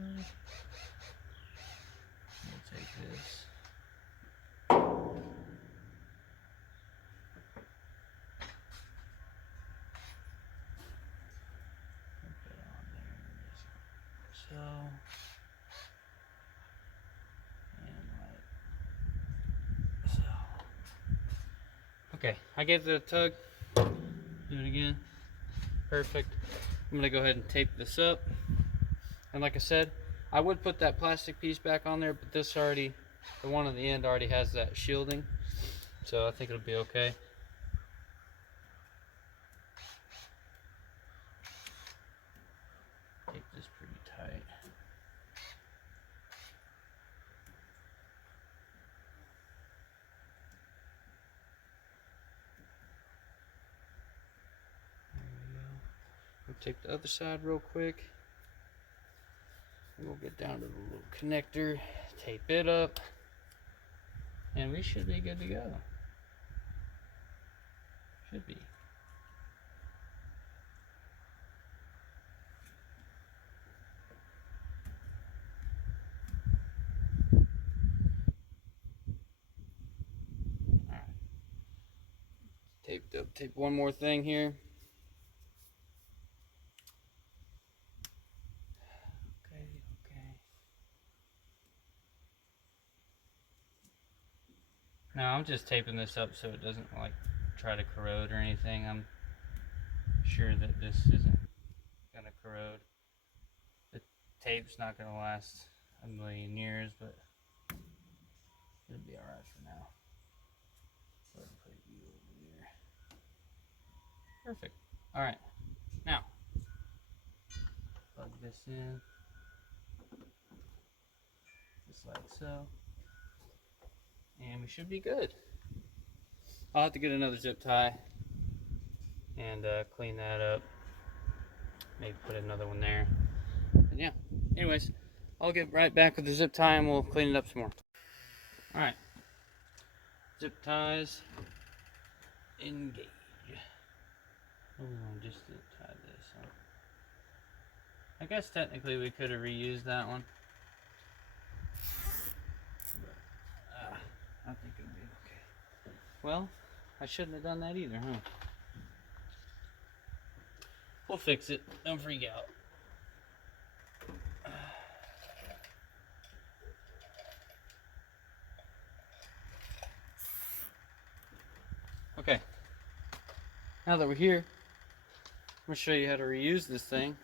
We'll take this. So, and like so. Okay, I gave it a tug. Do it again. Perfect. I'm gonna go ahead and tape this up. And like I said, I would put that plastic piece back on there, but this already, the one on the end already has that shielding. So I think it'll be okay. Tape this pretty tight. We'll take the other side real quick. We'll get down to the little connector, tape it up, and we should be good to go. Should be. Alright. Taped up. Tape one more thing here. Now I'm just taping this up so it doesn't like try to corrode or anything. I'm sure that this isn't gonna corrode. The tape's not gonna last a million years, but it'll be alright for now. Go ahead and put you over there. Perfect. Alright. Now plug this in. Just like so. And we should be good. I'll have to get another zip tie and clean that up. Maybe put another one there. And yeah, anyways, I'll get right back with the zip tie and we'll clean it up some more. Alright, zip ties, engage. Oh, just zip tie this. Huh? I guess technically we could have reused that one. I think it'll be okay. Well, I shouldn't have done that either, huh? We'll fix it. Don't freak out. Okay. Now that we're here, I'm going to show you how to reuse this thing.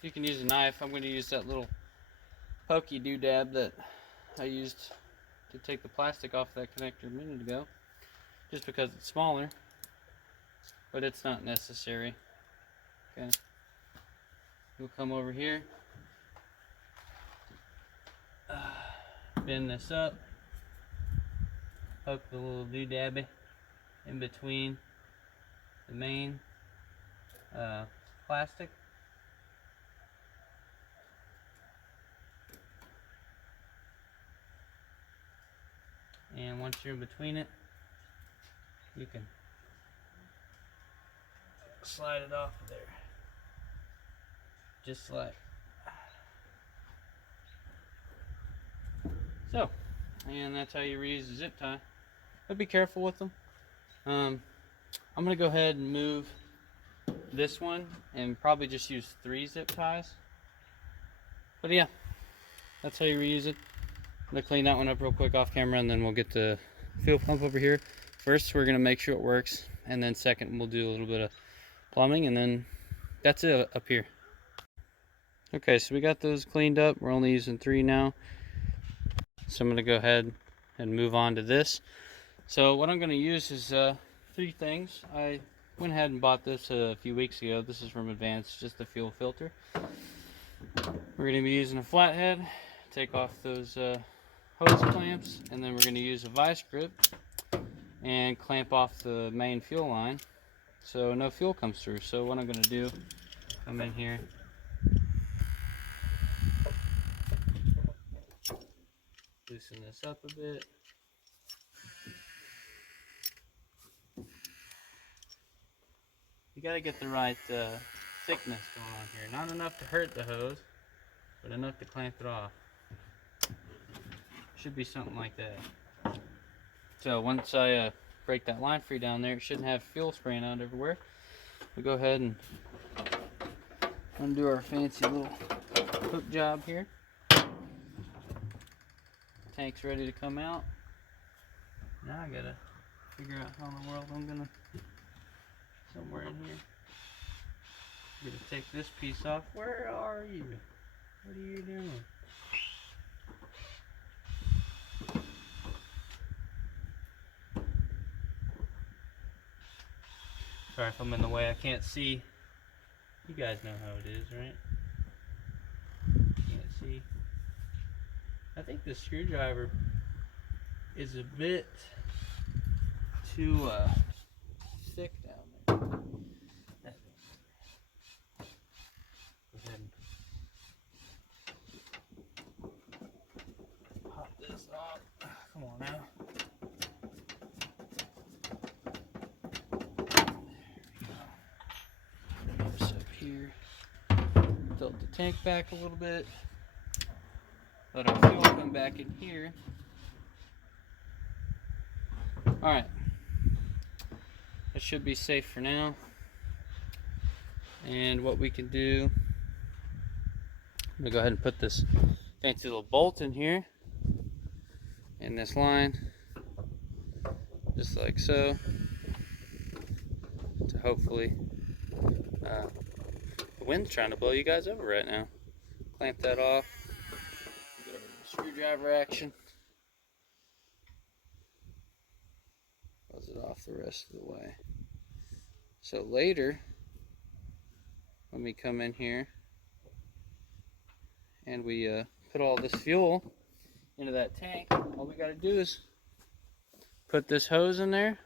You can use a knife. I'm going to use that little pokey doodad that I used to take the plastic off that connector a minute ago, just because it's smaller, but it's not necessary. Okay, we'll come over here, bend this up, hook the little doodabby in between the main plastic, once you're in between it, you can slide it off of there. Just like so. And that's how you reuse the zip tie. But be careful with them. I'm gonna go ahead and move this one and probably just use 3 zip ties. But yeah, that's how you reuse it. I'm gonna clean that one up real quick off camera, and then we'll get the fuel pump over here. First, we're gonna make sure it works, and then second, we'll do a little bit of plumbing, and then that's it up here. Okay, so we got those cleaned up. We're only using 3 now. So I'm gonna go ahead and move on to this. So what I'm gonna use is 3 things. I went ahead and bought this a few weeks ago. This is from Advanced, just a fuel filter. We're gonna be using a flathead, take off those hose clamps, and then we're going to use a vice grip and clamp off the main fuel line so no fuel comes through. So what I'm going to do, come in here, loosen this up a bit. You got to get the right thickness going on here. Not enough to hurt the hose, but enough to clamp it off. Should be something like that. So once I break that line free down there, it shouldn't have fuel spraying out everywhere. We'll go ahead and undo our fancy little hook job here. Tank's ready to come out. Now I gotta figure out how in the world I'm gonna, somewhere in here, I'm gonna take this piece off. Where are you? What are you doing? Sorry if I'm in the way, I can't see. You guys know how it is, right? Can't see. I think the screwdriver is a bit too thick down there. Go ahead and pop this off. Come on now. Tilt the tank back a little bit. Let our fuel come back in here. Alright. That should be safe for now. And what we can do, I'm going to go ahead and put this fancy little bolt in here. In this line. Just like so. To hopefully... the wind's trying to blow you guys over right now. Clamp that off. Go over to the screwdriver action. Close it off the rest of the way. So later, when we come in here and we put all this fuel into that tank, all we got to do is put this hose in there,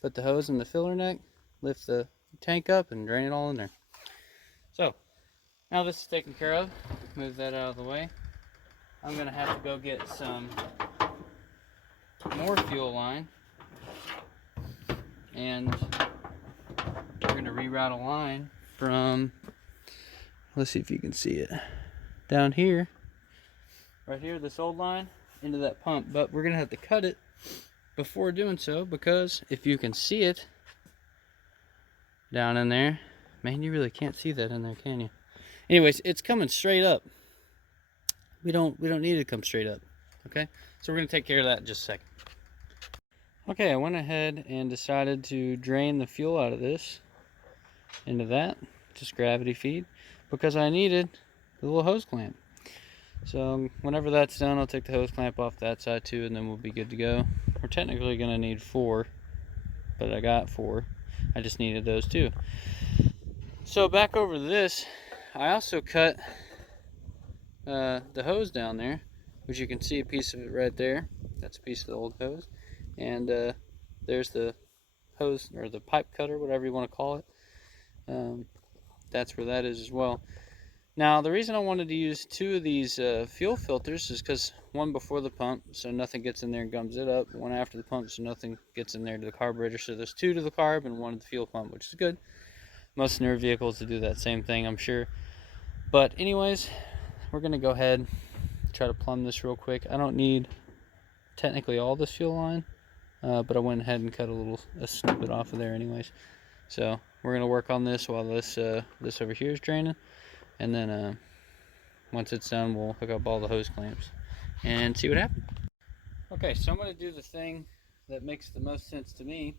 put the hose in the filler neck, lift the tank up and drain it all in there. So now this is taken care of, move that out of the way. I'm gonna have to go get some more fuel line, and we're gonna reroute a line from, let's see if you can see it, down here, right here, this old line, into that pump. But we're gonna have to cut it before doing so, because if you can see it down in there, man, you really can't see that in there, can you? Anyways, it's coming straight up. We don't need it to come straight up. Okay, so we're gonna take care of that in just a second. Okay, I went ahead and decided to drain the fuel out of this into that, just gravity feed, because I needed the little hose clamp. So whenever that's done, I'll take the hose clamp off that side too, and then we'll be good to go. We're technically gonna need 4, but I got 4. I just needed those 2. So back over to this, I also cut the hose down there, which you can see a piece of it right there. That's a piece of the old hose. And there's the hose, or the pipe cutter, whatever you want to call it. That's where that is as well. Now, the reason I wanted to use 2 of these fuel filters is because one before the pump, so nothing gets in there and gums it up. One after the pump, so nothing gets in there to the carburetor. So there's 2 to the carb and 1 to the fuel pump, which is good. Most newer vehicles to do that same thing, I'm sure. But anyways, we're going to go ahead and try to plumb this real quick. I don't need technically all this fuel line, but I went ahead and cut a snippet off of there anyways. So we're going to work on this while this over here is draining. And then once it's done, we'll hook up all the hose clamps and see what happens. Okay, so I'm going to do the thing that makes the most sense to me.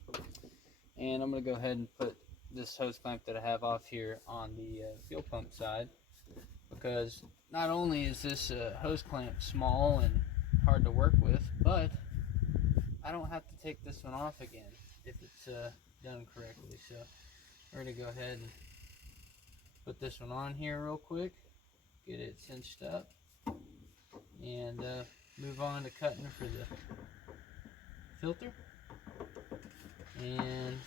And I'm going to go ahead and put this hose clamp that I have off here on the fuel pump side. Because not only is this hose clamp small and hard to work with, but I don't have to take this one off again if it's done correctly. So we're going to go ahead and put this one on here real quick, get it cinched up, and move on to cutting for the filter. And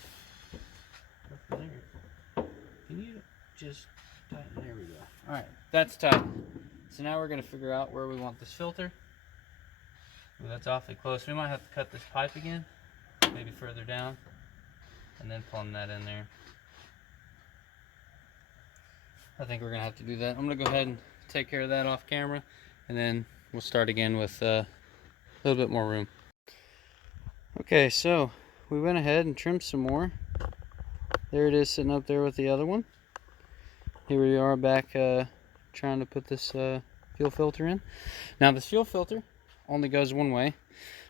up there. Can you just tighten? There we go. Alright, that's tight. So now we're going to figure out where we want this filter. Ooh, that's awfully close. We might have to cut this pipe again, maybe further down, and then plumb that in there. I think we're going to have to do that. I'm going to go ahead and take care of that off camera, and then we'll start again with a little bit more room. Okay, so we went ahead and trimmed some more. There it is sitting up there with the other one. Here we are back trying to put this fuel filter in. Now this fuel filter only goes one way.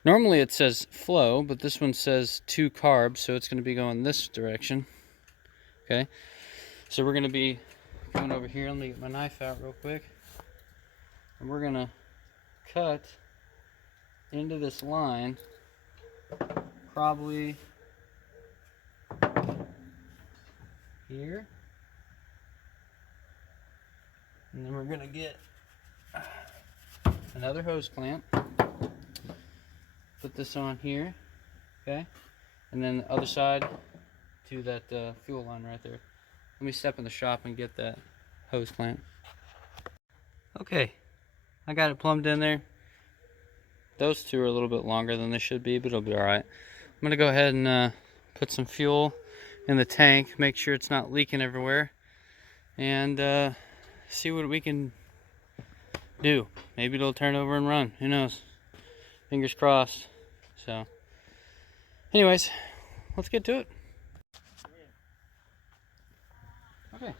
Normally it says flow, but this one says 2 carbs, so it's going to be going this direction. Okay, so we're going to be coming over here. Let me get my knife out real quick. And we're going to cut into this line probably here. And then we're going to get another hose clamp. Put this on here. Okay. And then the other side to that fuel line right there. Let me step in the shop and get that hose clamp. Okay, I got it plumbed in there. Those 2 are a little bit longer than they should be, but it'll be alright. I'm going to go ahead and put some fuel in the tank, make sure it's not leaking everywhere, and see what we can do. Maybe it'll turn over and run. Who knows? Fingers crossed. So, anyways, let's get to it. Okay.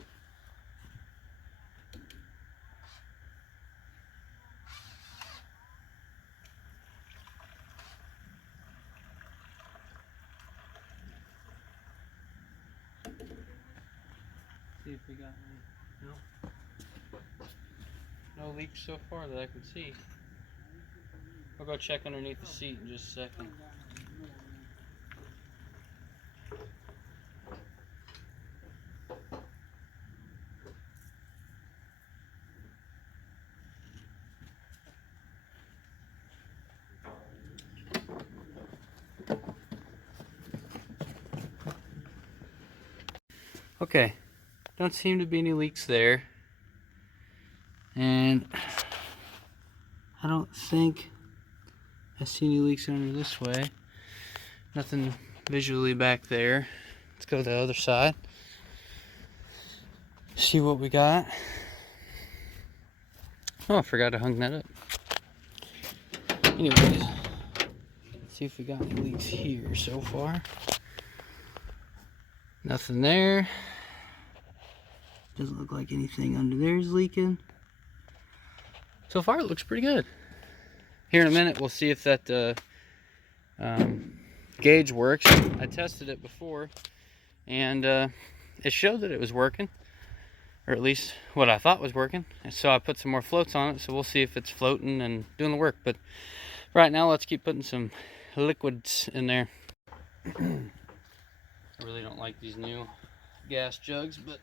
See if we got any. No leaks so far that I can see. I'll go check underneath the seat in just a second. Okay, don't seem to be any leaks there, and I don't think I see any leaks under this way. Nothing visually back there. Let's go to the other side, see what we got. Oh, I forgot to hang that up. Anyways, let's see if we got any leaks here so far. Nothing there. Doesn't look like anything under there is leaking. So far it looks pretty good. Here in a minute we'll see if that gauge works. I tested it before and it showed that it was working, or at least what I thought was working. And so I put some more floats on it, so we'll see if it's floating and doing the work. But right now let's keep putting some liquids in there. I really don't like these new gas jugs, but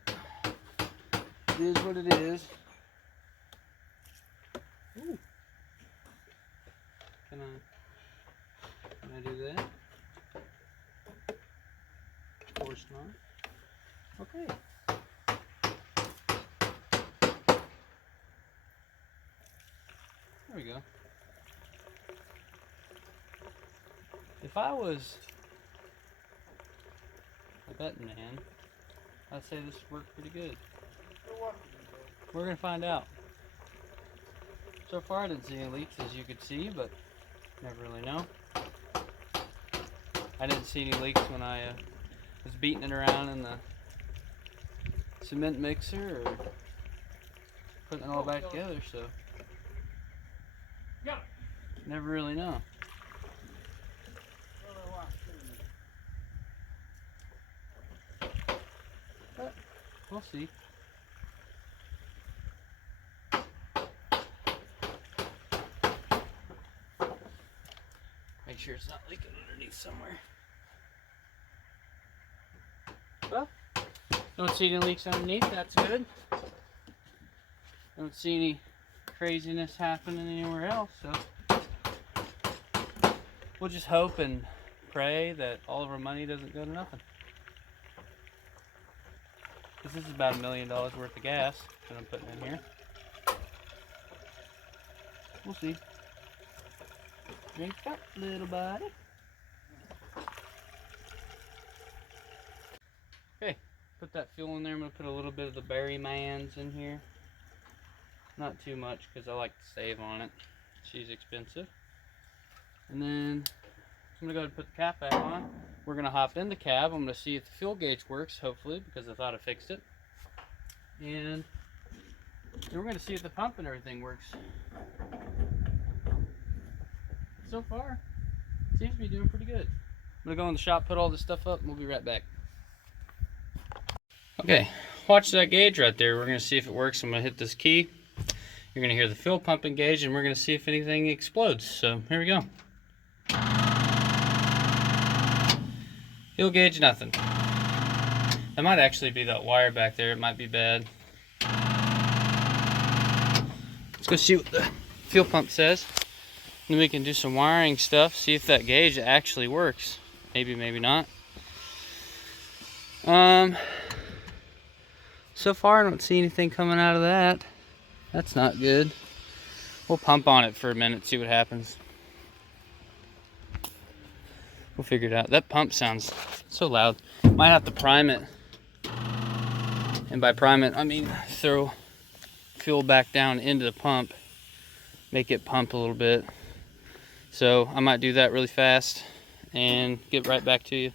it is what it is. Ooh. Can I do that? Of course not. Okay. There we go. If I was a betting man, I'd say this worked pretty good. We're gonna find out. So far I didn't see any leaks, as you could see, but never really know. I didn't see any leaks when I was beating it around in the cement mixer or putting it all back together, so never really know. But we'll see. Make sure it's not leaking underneath somewhere. Well, don't see any leaks underneath, that's good. Don't see any craziness happening anywhere else, so we'll just hope and pray that all of our money doesn't go to nothing. This is about $1 million worth of gas that I'm putting in here. We'll see. Drink up, little buddy. Okay, put that fuel in there. I'm going to put a little bit of the Berry Mans in here. Not too much because I like to save on it. She's expensive. And then I'm going to go ahead and put the cap back on. We're going to hop in the cab. I'm going to see if the fuel gauge works, hopefully, because I thought I fixed it. And then we're going to see if the pump and everything works. So far, it seems to be doing pretty good. I'm going to go in the shop, put all this stuff up, and we'll be right back. Okay, watch that gauge right there. We're going to see if it works. I'm going to hit this key. You're going to hear the fuel pump engage, and we're going to see if anything explodes. So, here we go. Fuel gauge, nothing. That might actually be that wire back there. It might be bad. Let's go see what the fuel pump says. Then we can do some wiring stuff, see if that gauge actually works. Maybe, maybe not. So far I don't see anything coming out of that. That's not good. We'll pump on it for a minute, see what happens. We'll figure it out. That pump sounds so loud. Might have to prime it. And by prime it, I mean throw fuel back down into the pump. Make it pump a little bit. So I might do that really fast and get right back to you.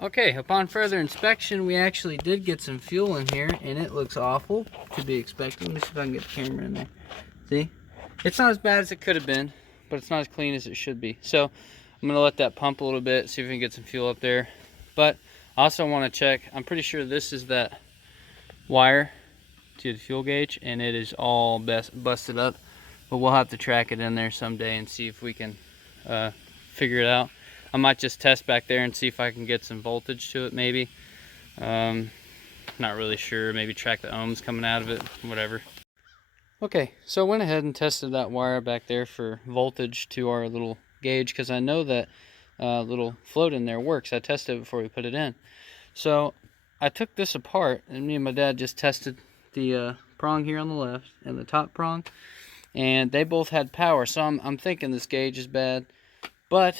Okay, upon further inspection, we actually did get some fuel in here, and it looks awful to be expected. Let me see if I can get the camera in there. See? It's not as bad as it could have been, but it's not as clean as it should be. So I'm gonna let that pump a little bit, see if we can get some fuel up there. But I also want to check, I'm pretty sure this is that wire to the fuel gauge, and it is all busted up. But we'll have to track it in there someday and see if we can figure it out. I might just test back there and see if I can get some voltage to it, maybe. Not really sure. Maybe track the ohms coming out of it, whatever. Okay, so I went ahead and tested that wire back there for voltage to our little gauge, because I know that little float in there works. I tested it before we put it in. So I took this apart, and me and my dad just tested the prong here on the left and the top prong, and they both had power. So I'm thinking this gauge is bad, but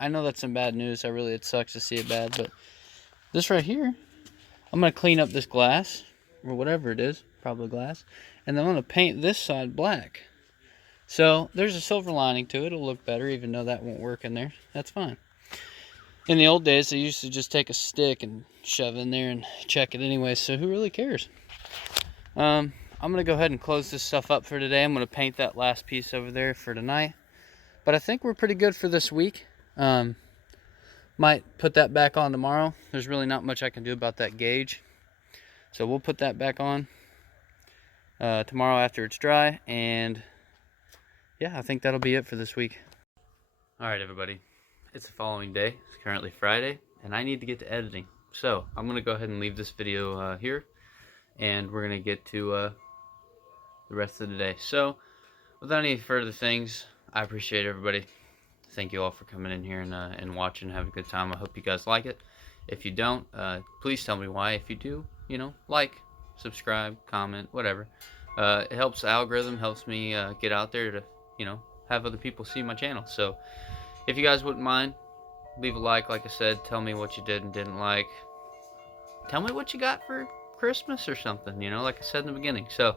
I know that's some bad news. It sucks to see it bad, but this right here, I'm going to clean up this glass, or whatever it is, probably glass, and then I'm going to paint this side black. So there's a silver lining to it. It'll look better, even though that won't work in there. That's fine. In the old days, they used to just take a stick and shove in there and check it anyway, so who really cares? I'm going to go ahead and close this stuff up for today. I'm going to paint that last piece over there for tonight. But I think we're pretty good for this week. Might put that back on tomorrow. There's really not much I can do about that gauge. So we'll put that back on tomorrow after it's dry. And yeah, I think that'll be it for this week. Alright everybody, it's the following day. It's currently Friday, and I need to get to editing. So I'm going to go ahead and leave this video here. And we're going to get to the rest of the day. So without any further things, I appreciate everybody. Thank you all for coming in here and watching, having a good time. I hope you guys like it. If you don't, please tell me why. If you do, like, subscribe, comment, whatever. It helps the algorithm, helps me get out there to, have other people see my channel. So if you guys wouldn't mind, leave a like I said. Tell me what you did and didn't like. Tell me what you got for Christmas or something, like I said in the beginning. So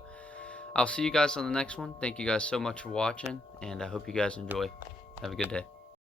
I'll see you guys on the next one. Thank you guys so much for watching, and I hope you guys enjoy. Have a good day.